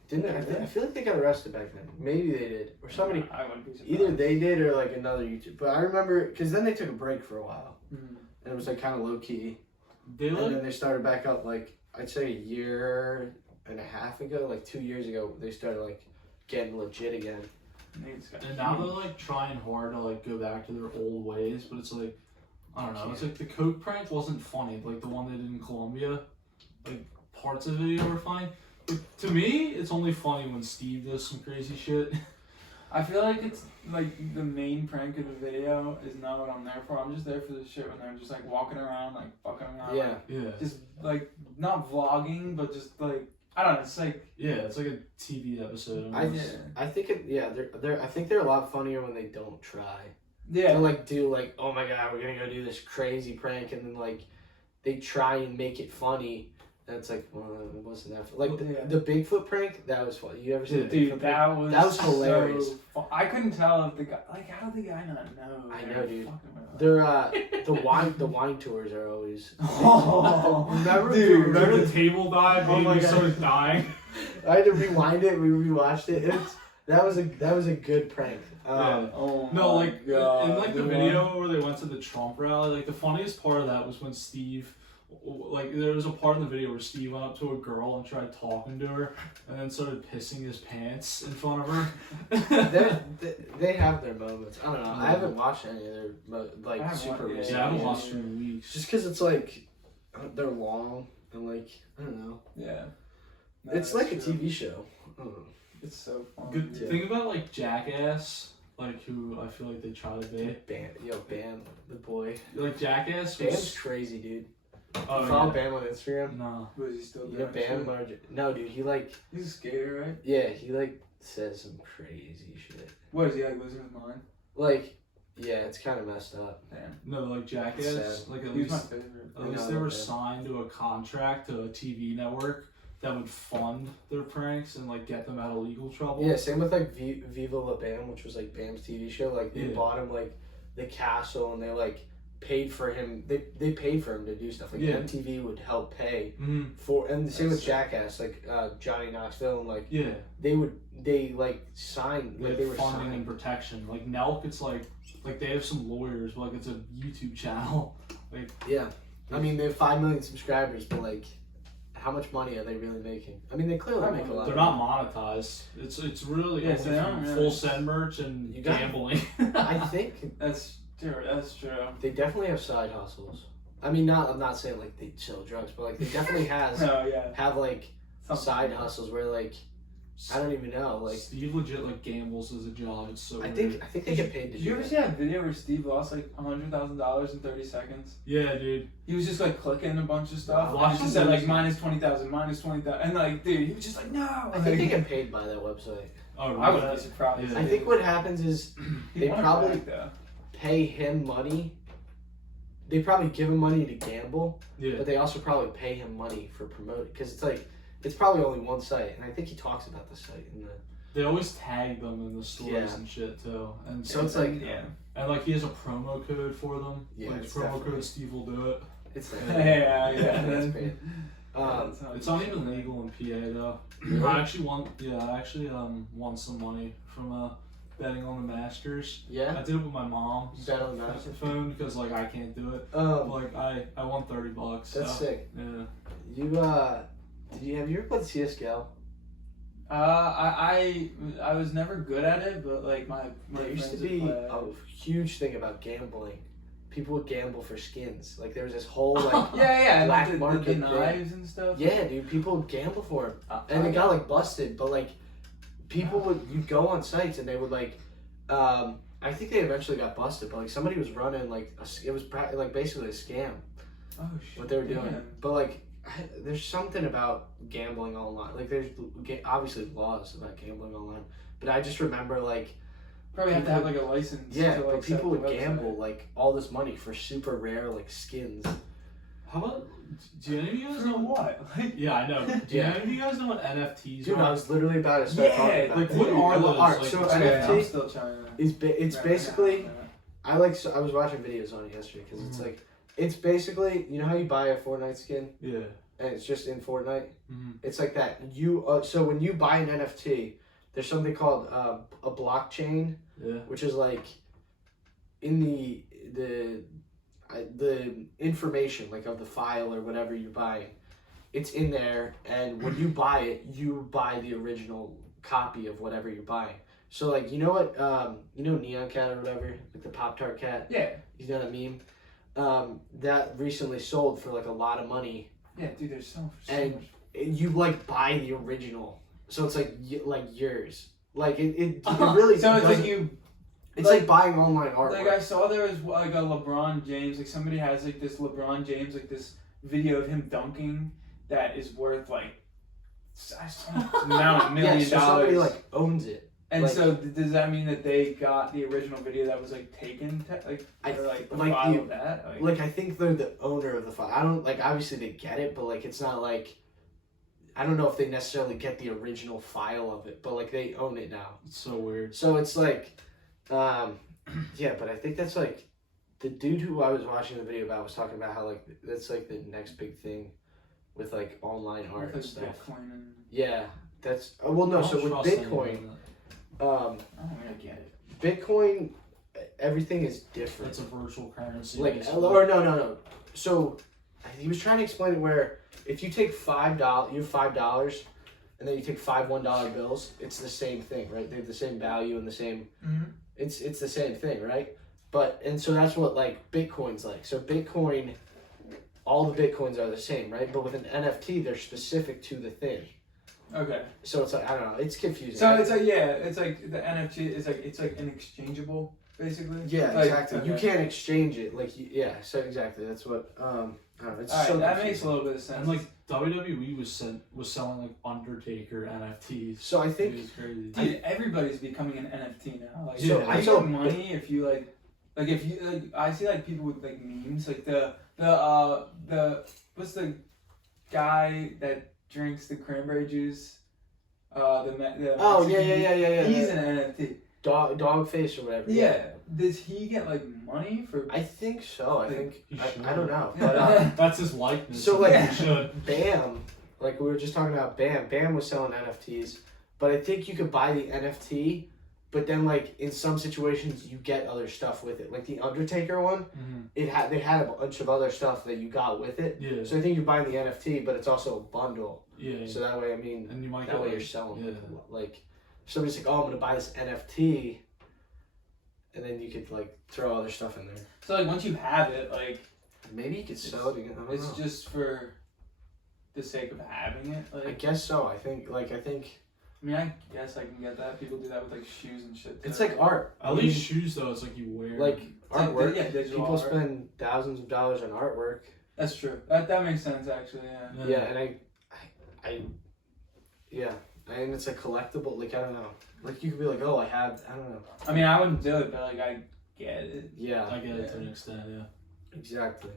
Didn't they? I feel like they got arrested back then. Maybe they did, or somebody. I wouldn't be surprised. Either they did or like another YouTube. But I remember because then they took a break for a while, Mhm. and it was like kind of low key. They And like then they started back up like I'd say a year and a half ago, like 2 years ago, they started like getting legit again. and now they're like trying hard to like go back to their old ways, but it's like I don't know. It's like the coke prank wasn't funny. Like the one they did in Colombia, like parts of it were funny. But to me, it's only funny when Steve does some crazy shit. I feel like it's like the main prank of the video is not what I'm there for. I'm just there for the shit when they're just like walking around, like fucking around. Yeah. Like, Yeah. just like not vlogging, but just like I don't know. It's like Yeah, it's like a TV episode. I think I think they're a lot funnier when they don't try. yeah. They'll like do like, oh my god, we're gonna go do this crazy prank, and then like they try and make it funny, and it's like, well, it wasn't that like the Bigfoot prank. That was funny. You ever seen the Dude, Bigfoot prank? that was hilarious. So I couldn't tell if the guy like how did the guy not know? I know, dude. They're They're the wine tours are always. Oh, remember the table dive? Oh my and he God. started dying. I had to rewind it. We rewatched it. That was a good prank. Oh No, my like God, in like the one- video where they went to the Trump rally, like the funniest part of that was when Steve, like there was a part in the video where Steve went up to a girl and tried talking to her, and then started pissing his pants in front of her. they have their moments. I don't know. I haven't watched any of their I like haven't super watched- recent. Yeah, I haven't videos. watched her in weeks. Just because it's like they're long and like I don't know. Yeah. No, It's that's like a true. TV show. I don't know. It's so fun. Good Yeah. thing about like Jackass, like who I feel like they try to be. Bam, the boy. Like Jackass Bam's was. crazy, dude. Oh, You follow yeah. Bam on Instagram? No. Was he still You know doing Bam shit? Margin? No, dude. He like He's a skater, right? he like says some crazy shit. What is he like losing his mind? Like it's kind of messed up. Damn. No, like Jackass. Sad. Like at He was my least, favorite. at I least know, they were yeah. signed to a contract to a TV network that would fund their pranks and like get them out of legal trouble. Yeah, same with like Viva La Bam, which was like Bam's TV show. Like they Yeah. bought him like the castle, and they like paid for him. They paid for him to do stuff. Like Yeah. MTV would help pay Mm-hmm. for, and the same with That's- Jackass, like Johnny Knoxville, and like Yeah. they like signed, like they were funding and signed. protection. Like Nelk, it's like they have some lawyers, but like it's a YouTube channel. Like Yeah, I mean they have 5 million subscribers, but like, how much money are they really making? I mean, they clearly make a lot. they're of not monetized. It's really Yeah, so only they don't from really- full send merch and You got- gambling. I think That's true. That's true. they definitely have side hustles. I mean, I'm not saying like they sell drugs, but like they definitely Oh yeah. have like Something. side hustles where like I don't even know. Like Steve legit like gambles as a job. It's so I weird. think they get paid to Did you do ever that. see that video where Steve lost like $100,000 in 30 seconds? Yeah, dude. He was just like clicking a bunch of stuff. Watch And it just them said like videos. minus 20,000, minus 20,000, and like dude, he was just like no. I think they get paid by that website. Oh, really? I wouldn't be surprised. Yeah. I think what happens is He they won it probably back, though. pay him money. They probably give him money to gamble, Yeah. but they also probably pay him money for promoting, because it's like it's probably only one site, and I think he talks about the site in the. They always tag them in the stories Yeah. and shit too. And So it's like yeah. and like he has a promo code for them. Yeah, Like it's promo definitely- code Steve will do it. It's like Yeah, yeah. that's paid. It's not even legal in PA though. Really? I actually won some money from betting on the Masters. Yeah. I did it with my mom. You bet on the Masters? phone because like I can't do it. But, like I won $30. That's so, sick. Yeah. You have you ever played CS:GO? I was never good at it, but like my There used to friends would be play. a huge thing about gambling. People would gamble for skins. Like there was this whole like yeah, black and market the thing. knives and stuff. Yeah, dude, people would gamble for them, and it got like busted. But like, people would you'd go on sites and they would like, I think they eventually got busted. But like somebody was running like it was like basically a scam Oh shit. what they were doing. damn. But like, there's something about gambling online. Like there's obviously laws about gambling online, but I just remember like. Probably have to have like a license. Yeah, to, like, but set people the would website. gamble like all this money for super rare like skins. How about do any of you guys For know what? Like, Yeah, I know. Do Yeah. any of you guys know what NFTs Dude, are? I was literally about to start Yeah, talking about like, that. what are those? Alright, Like, so okay, I'm NFT still trying to. it's wrap my basically head around that. I was watching videos on it yesterday because it's Mhm. like it's basically, you know how you buy a Fortnite skin Yeah. and it's just in Fortnite. Mm-hmm. It's like that. You so when you buy an NFT, there's something called a blockchain, Yeah. which is like in the information like of the file or whatever you're buying. It's in there, and when you buy it, you buy the original copy of whatever you're buying. So like you know what Neon Cat or whatever, like the Pop-Tart cat, Yeah, you know that meme? That recently sold for like a lot of money, yeah, dude. There's so and much. you like buy the original, so it's like yours. Like it really. So it's like doesn't- you. It's like buying online artwork. Like I saw there was like a LeBron James. Like somebody has like this LeBron James like this video of him dunking that is worth like some amount of yeah, million so somebody dollars. like owns it. And like- so does that mean that they got the original video that was like taken? I Or like the like file the- of that? Like I think they're the owner of the file. I don't like obviously they get it, but like it's not like I don't know if they necessarily get the original file of it, but like they own it now. It's so weird. So it's like, yeah, but I think that's like the dude who I was watching the video about was talking about how like that's like the next big thing with like online art and With, stuff. like, Bitcoin and Yeah, that's well no. I So don't with trust Bitcoin, anyone that- I don't really get it. Bitcoin, everything is different. It's a virtual currency. Like basically. or no. So he was trying to explain it where if you take $5, you have $5, and then you take five $1 bills, it's the same thing, right? They have the same value and the same. Mm-hmm. It's the same thing, right? But and so that's what like Bitcoin's like. So Bitcoin, all the Bitcoins are the same, right? But with an NFT, they're specific to the thing. Okay. So it's like I don't know. It's confusing. So it's like it's like the NFT is like it's like inexchangeable basically. yeah, Like, exactly. You okay. can't exchange it. Like yeah. So exactly. That's what. I don't know. It's All so right, that confusing. makes a little bit of sense. And like WWE was selling like Undertaker NFTs. So I It think was crazy. Dude, everybody's becoming an NFT now. Like, So you I get saw- money if you like if you like. I see like people with like memes, like the what's the guy that drinks the cranberry juice? The Oh Mexican yeah. dude. He's an NFT. Dog face or whatever. Yeah, does he get like money for? I think so. I think He I should. don't know, Yeah. but That's his likeness. So, I think like- he should. Bam, like we were just talking about, Bam was selling NFTs, but I think you could buy the NFT, but then like in some situations you get other stuff with it. Like the Undertaker one, Mm-hmm. they had a bunch of other stuff that you got with it. Yeah. So I think you're buying the NFT, but it's also a bundle. Yeah. So that way, I mean, And you might that get way like, you're selling. yeah. Like somebody's like, oh, I'm gonna buy this NFT, and then you could like throw other stuff in there. So like once you have it, like Maybe you could sell it again. I don't it's know. just for the sake of having it. I Like guess so. I think I mean, I guess I can get that. People do that with like shoes and shit. it's too. like art. At least shoes though, it's like you wear. Like It's like artwork. yeah, digital People art. spend thousands of dollars on artwork. That's true. That makes sense actually. Yeah. Yeah, and I yeah, and it's a collectible. Like I don't know. Like you could be like, oh, I don't know. I mean, I wouldn't do it, but like I get it. Yeah, I get it to Yeah. an extent, yeah. exactly.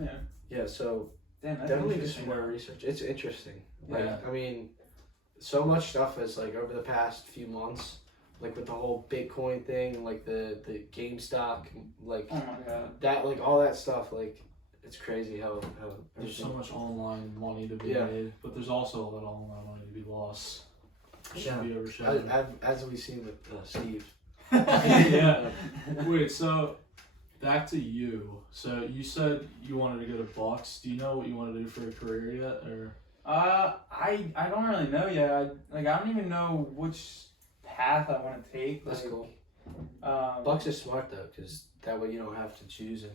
Yeah. Yeah, so Damn, that's definitely do interesting. some more research. It's interesting. Like Yeah. I mean, so much stuff is like over the past few months, like with the whole Bitcoin thing, like the GameStop, like Oh my god. that, like all that stuff. Like it's crazy how There's so everything- much online money to be Yeah. made, but there's also a lot of online money to be lost. Should Yeah. be overshadowed. as we've seen with Steve. Yeah. Wait, so back to you. So you said you wanted to go to Bucks. Do you know what you want to do for a career yet, or? I don't really know yet. I don't even know which path I want to take. That's like, cool. Bucks. Bucks is smart though, because that way you don't have to choose, and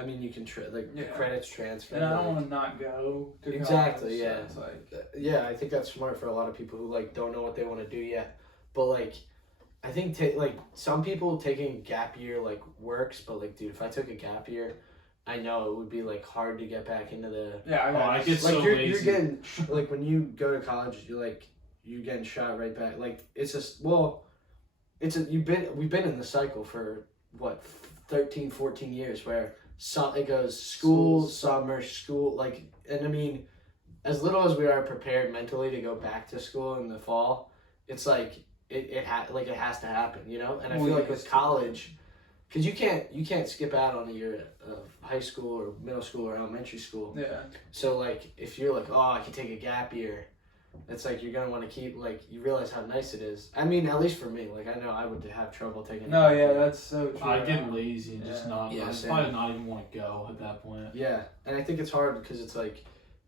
I mean you can the Yeah. credits transfer. And I don't like- want to not go to Exactly, college, yeah. So it's like, Yeah, I think that's smart for a lot of people who like don't know what they want to do yet. But like, I think like some people taking a gap year like works, but like, dude, if I took a gap year, I know it would be like hard to get back into the. yeah, I get Like so you're lazy. getting like when you go to college, you're getting shot right back. Like it's just we've been in the cycle for what 13, 14 years where it goes school, summer, school, like, and I mean, as little as we are prepared mentally to go back to school in the fall, it's like it has to happen, you know. And I feel like with college, because you can't skip out on a year of high school or middle school or elementary school. yeah. So like if you're like, oh, I can take a gap year, it's like you're gonna want to keep, like, you realize how nice it is. I mean, at least for me, like I know I would have trouble taking. No, a gap yeah, year. that's so true. I get lazy and just Yeah. not. Yeah, I same. probably not even want to go at that point. Yeah, and I think it's hard because it's like,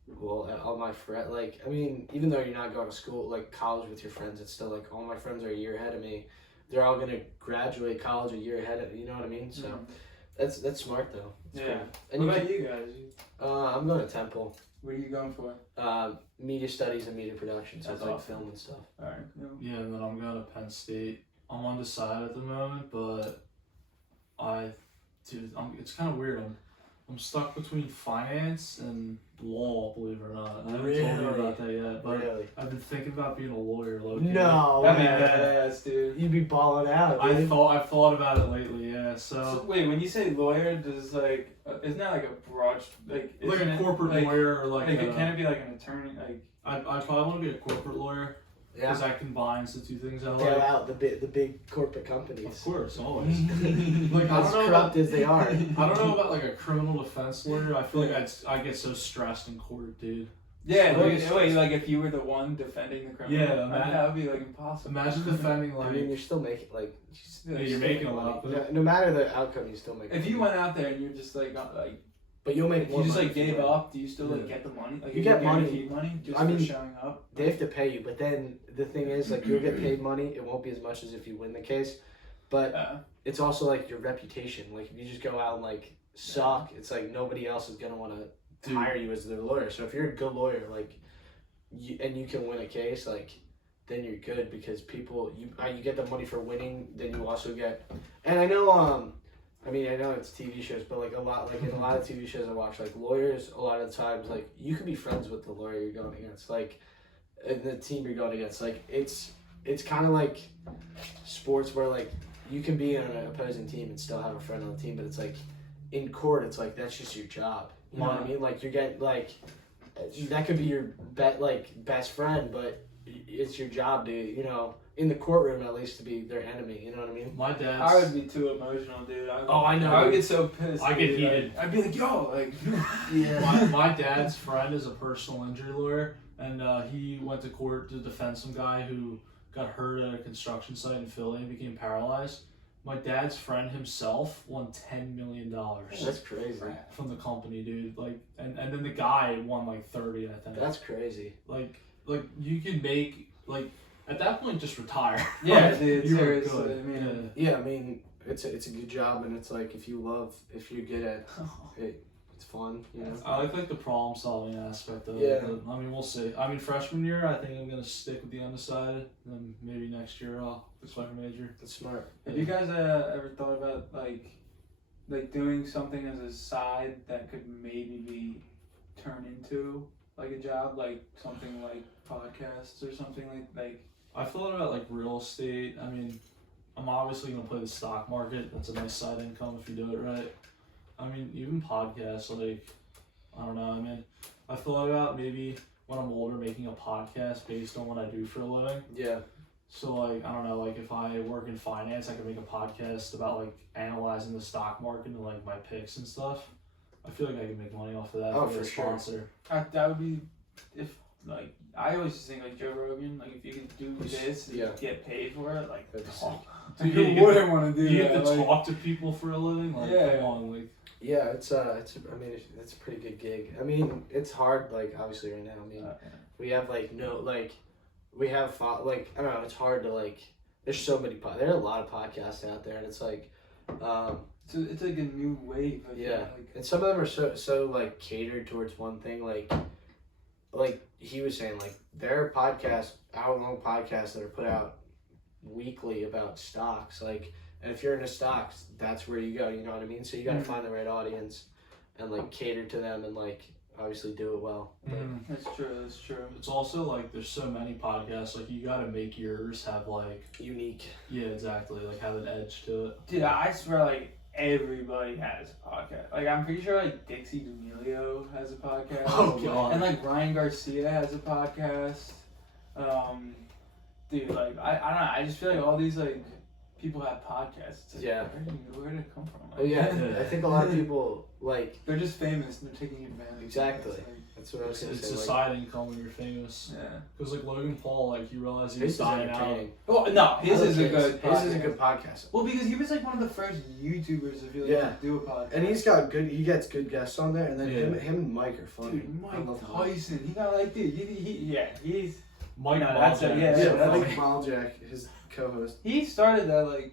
well, all my friends, like, I mean, even though you're not going to school, like college with your friends, it's still like all my friends are a year ahead of me. They're all gonna graduate college a year ahead of, you know what I mean? So that's smart though. It's Yeah. cool. And What you about you guys? I'm going to Temple. What are you going for? Media studies and media production, so That's it's like awesome. film and stuff. All right. Cool. Yeah, and then I'm going to Penn State. I'm undecided at the moment, but it's kind of weird. I'm stuck between finance and law, believe it or not. I haven't told you Really? about that yet, but Really? I've been thinking about being a lawyer. Low-key. No, That'd be man. badass, dude. You'd be balling out, dude. I've thought about it lately. Yeah, So so wait, when you say lawyer, does like isn't that like a broad like isn't a it, corporate like, lawyer or like Like, a, can it be like an attorney? Like I probably want to be a corporate lawyer because that combines the two things I Bail like. out the big corporate Of companies. course, always. Like I As don't know corrupt about, as they are. I don't know about like a criminal defense lawyer. I feel like I get so stressed in court, dude. yeah, Well, dude, it's- wait, like if you were the one defending the criminal, Yeah, like, man. that would be like impossible. Imagine defending I like mean, you're still making like. yeah, you're making a lot, but No matter the outcome, you still make. If you money. went out there and you're just like but you'll make if more. you just money like if you gave win. up, do you still like Yeah. get the money? Like You get get money. guaranteed money just I mean, for showing up. They have to pay you, but then the thing is, like, you'll get paid money. It won't be as much as if you win the case, but it's also like your reputation. Like, if you just go out and like suck, it's like nobody else is gonna want to Dude. hire you as their lawyer. So if you're a good lawyer, like, you can win a case, like, then you're good because people you get the money for winning. Then you also get, and I know I mean, I know it's TV shows, but like in a lot of TV shows I watch, like lawyers, a lot of the times, like you can be friends with the lawyer you're going against, like the team you're going against. Like it's kind of like sports where like you can be on an opposing team and still have a friend on the team, but it's like in court, it's like that's just your job. You know what I mean? Like you're getting like that could be your best friend, but it's your job to, you know, in the courtroom at least, to be their enemy. You know what I mean? My dad's. I would be too emotional, dude. I know. I would get so pissed. I get dude. heated. I'd be like, yo, like. Yeah. My dad's friend is a personal injury lawyer, and he went to court to defend some guy who got hurt at a construction site in Philly and became paralyzed. My dad's friend himself won $10 million That's crazy. from the company, dude. Like, and then the guy won like 30, I think. That's crazy. Like you can make, like, at that point, just retire. Yeah, Like, dude. you were Seriously, good. I mean. Yeah, I mean, it's a good job, and it's like if you're good at it, it's fun. You know. I like the problem solving aspect of Yeah. it. But, I mean, we'll see. I mean, freshman year, I think I'm gonna stick with the undecided. And then maybe next year I'll switch major. That's smart. Have you guys ever thought about like doing something as a side that could maybe be turned into like a job, like something like podcasts or something like? I thought about like real estate. I mean, I'm obviously gonna play the stock market. That's a nice side income if you do it right. I mean, even podcasts, like, I don't know. I mean, I thought about maybe when I'm older making a podcast based on what I do for a living. Yeah. So, like, I don't know, like, if I work in finance, I could make a podcast about, like, analyzing the stock market and, like, my picks and stuff. I feel like I could make money off of that. Oh, if I get for a sure. sponsor. That would be if like I always just think like Joe Rogan, like if you could do this and Yeah. get paid for it, like That'd be oh, Dude, who you get wouldn't want to do You that? get to Like, talk to people for a living? Like, Yeah. come on, like. Yeah, it's I mean, it's a pretty good gig. I mean, it's hard, like, obviously right now. I mean, we have, like, like, I don't know, it's hard to, like, there's so many, there are a lot of podcasts out there, and it's like, so it's like a new wave. I feel yeah, like. and some of them are so like, catered towards one thing, like he was saying, like, there are podcasts, hour-long podcasts that are put out weekly about stocks, like, and if you're into stocks, that's where you go, you know what I mean? So you gotta find the right audience and, like, cater to them and, like, obviously do it well. That's true. It's also, like, there's so many podcasts, like, you gotta make yours have, like. Unique. Yeah, exactly. Like, have an edge to it. Dude, I swear, like, everybody has a podcast. Like, I'm pretty sure, like, Dixie D'Amelio has a podcast. Oh, God. And, like, Ryan Garcia has a podcast. Dude, like, I don't know. I just feel like all these, like, people have podcasts. It's like, Yeah. Where did it come from? Like, Oh, yeah, Yeah. I think a lot of people, like, They're just famous and they're taking advantage. Exactly. It's like, that's what I was gonna It's say. a Like, side income when you're famous. yeah. Because, like, Logan Paul, like, you realize he his was is dying out. entertaining. Well, no, his is a good His is a podcast. good podcast. Well, because he was, like, one of the first YouTubers, I feel like, Yeah. to do a podcast. And he gets good guests on there, and then Yeah. him and Mike are funny. Dude, I love Mike Tyson. He got, like, dude, he's... Mike No, that's it, Maljack. yeah, Yeah, that's Mike like- Maljack, his co-host. He started that like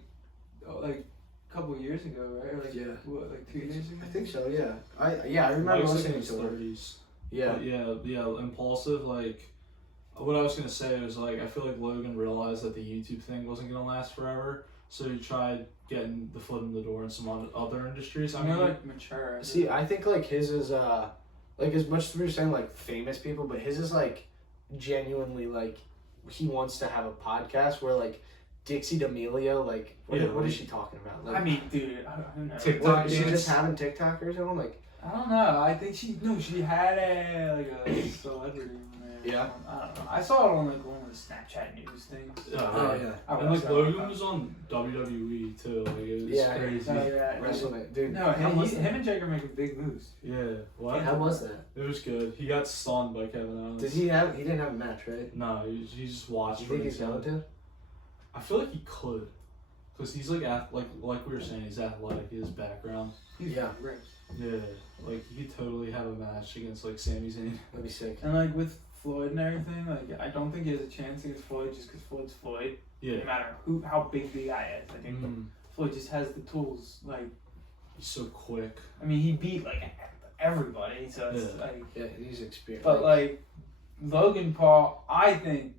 a couple of years ago, right? Or like Yeah. what, like 2 years ago? I think so. Yeah. I remember Mike's like in listening his to it. 30s. Yeah. But yeah, impulsive. Like, what I was gonna say was, like, I feel like Logan realized that the YouTube thing wasn't gonna last forever, so he tried getting the foot in the door in some other industries. I mean, More like mature. See, I think like his is like, as much as we were saying like famous people, but his is like genuinely like he wants to have a podcast where like Dixie D'Amelio, like what is she talking about? Like, I mean, dude, I don't know. TikTok what, is she dance? just having TikTok or something? Like, I don't know. I think she had a celebrity. Yeah. I don't know. I saw it on like one of the Snapchat news things. Yeah. yeah, I And, watched like, that all the Logan time. was on WWE too. Like, it was Yeah. crazy. Oh, yeah. wrestling, dude. No, how him, was him that? and Jake are making big moves. Yeah. What? How was that? It was good. He got stunned by Kevin Owens. Did he have? He didn't have a match, right? No, he just watched. Do you for think he's himself. going to? I feel like he could, because he's like like we were saying, he's athletic. His background. He's Yeah. ripped. Yeah, like he could totally have a match against like Sami Zayn. That'd be sick. And like with Floyd and everything, like I don't think he has a chance against Floyd just because Floyd's Floyd. Yeah. No matter how big the guy is, I think Floyd just has the tools. Like, He's so quick. I mean, he beat like everybody, so it's Yeah. like. Yeah, he's experienced. But like Logan Paul, I think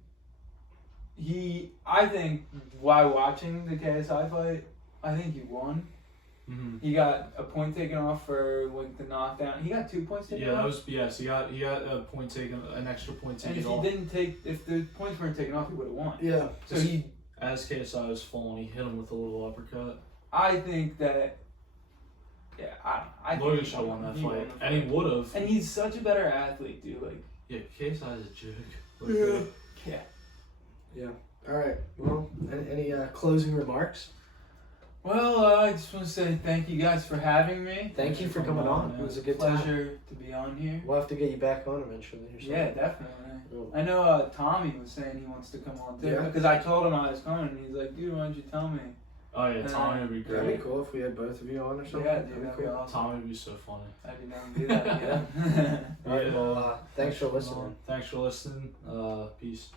while watching the KSI fight, I think he won. Mm-hmm. He got a point taken off for like the knockdown. He got 2 points taken Yeah, off. that was he got a point taken, an extra point And taken if he off. didn't if the points weren't taken off, he would have won. yeah. So he, As KSI was falling, he hit him with a little uppercut. I think that, yeah, I think Logan should have won that he fight, the and he would have. And he's such a better athlete, dude. Like, Yeah, KSI's a jerk. Like, Yeah. yeah, All right. Well, any closing remarks? Well, I just want to say thank you guys for having me. Thank you for coming on. It was a good time. Pleasure to be on here. We'll have to get you back on eventually. Or something. Yeah, definitely. Cool. I know Tommy was saying he wants to come on too. Yeah. Because I told him I was coming, and he's like, dude, why don't you tell me? Oh yeah, Tommy would be That'd great. be cool if we had both of you on or something. Yeah, dude, that'd be cool. awesome. Tommy would be so funny. I'd be down to do that, yeah. All right. Well, thanks for listening. Thanks for listening. Peace.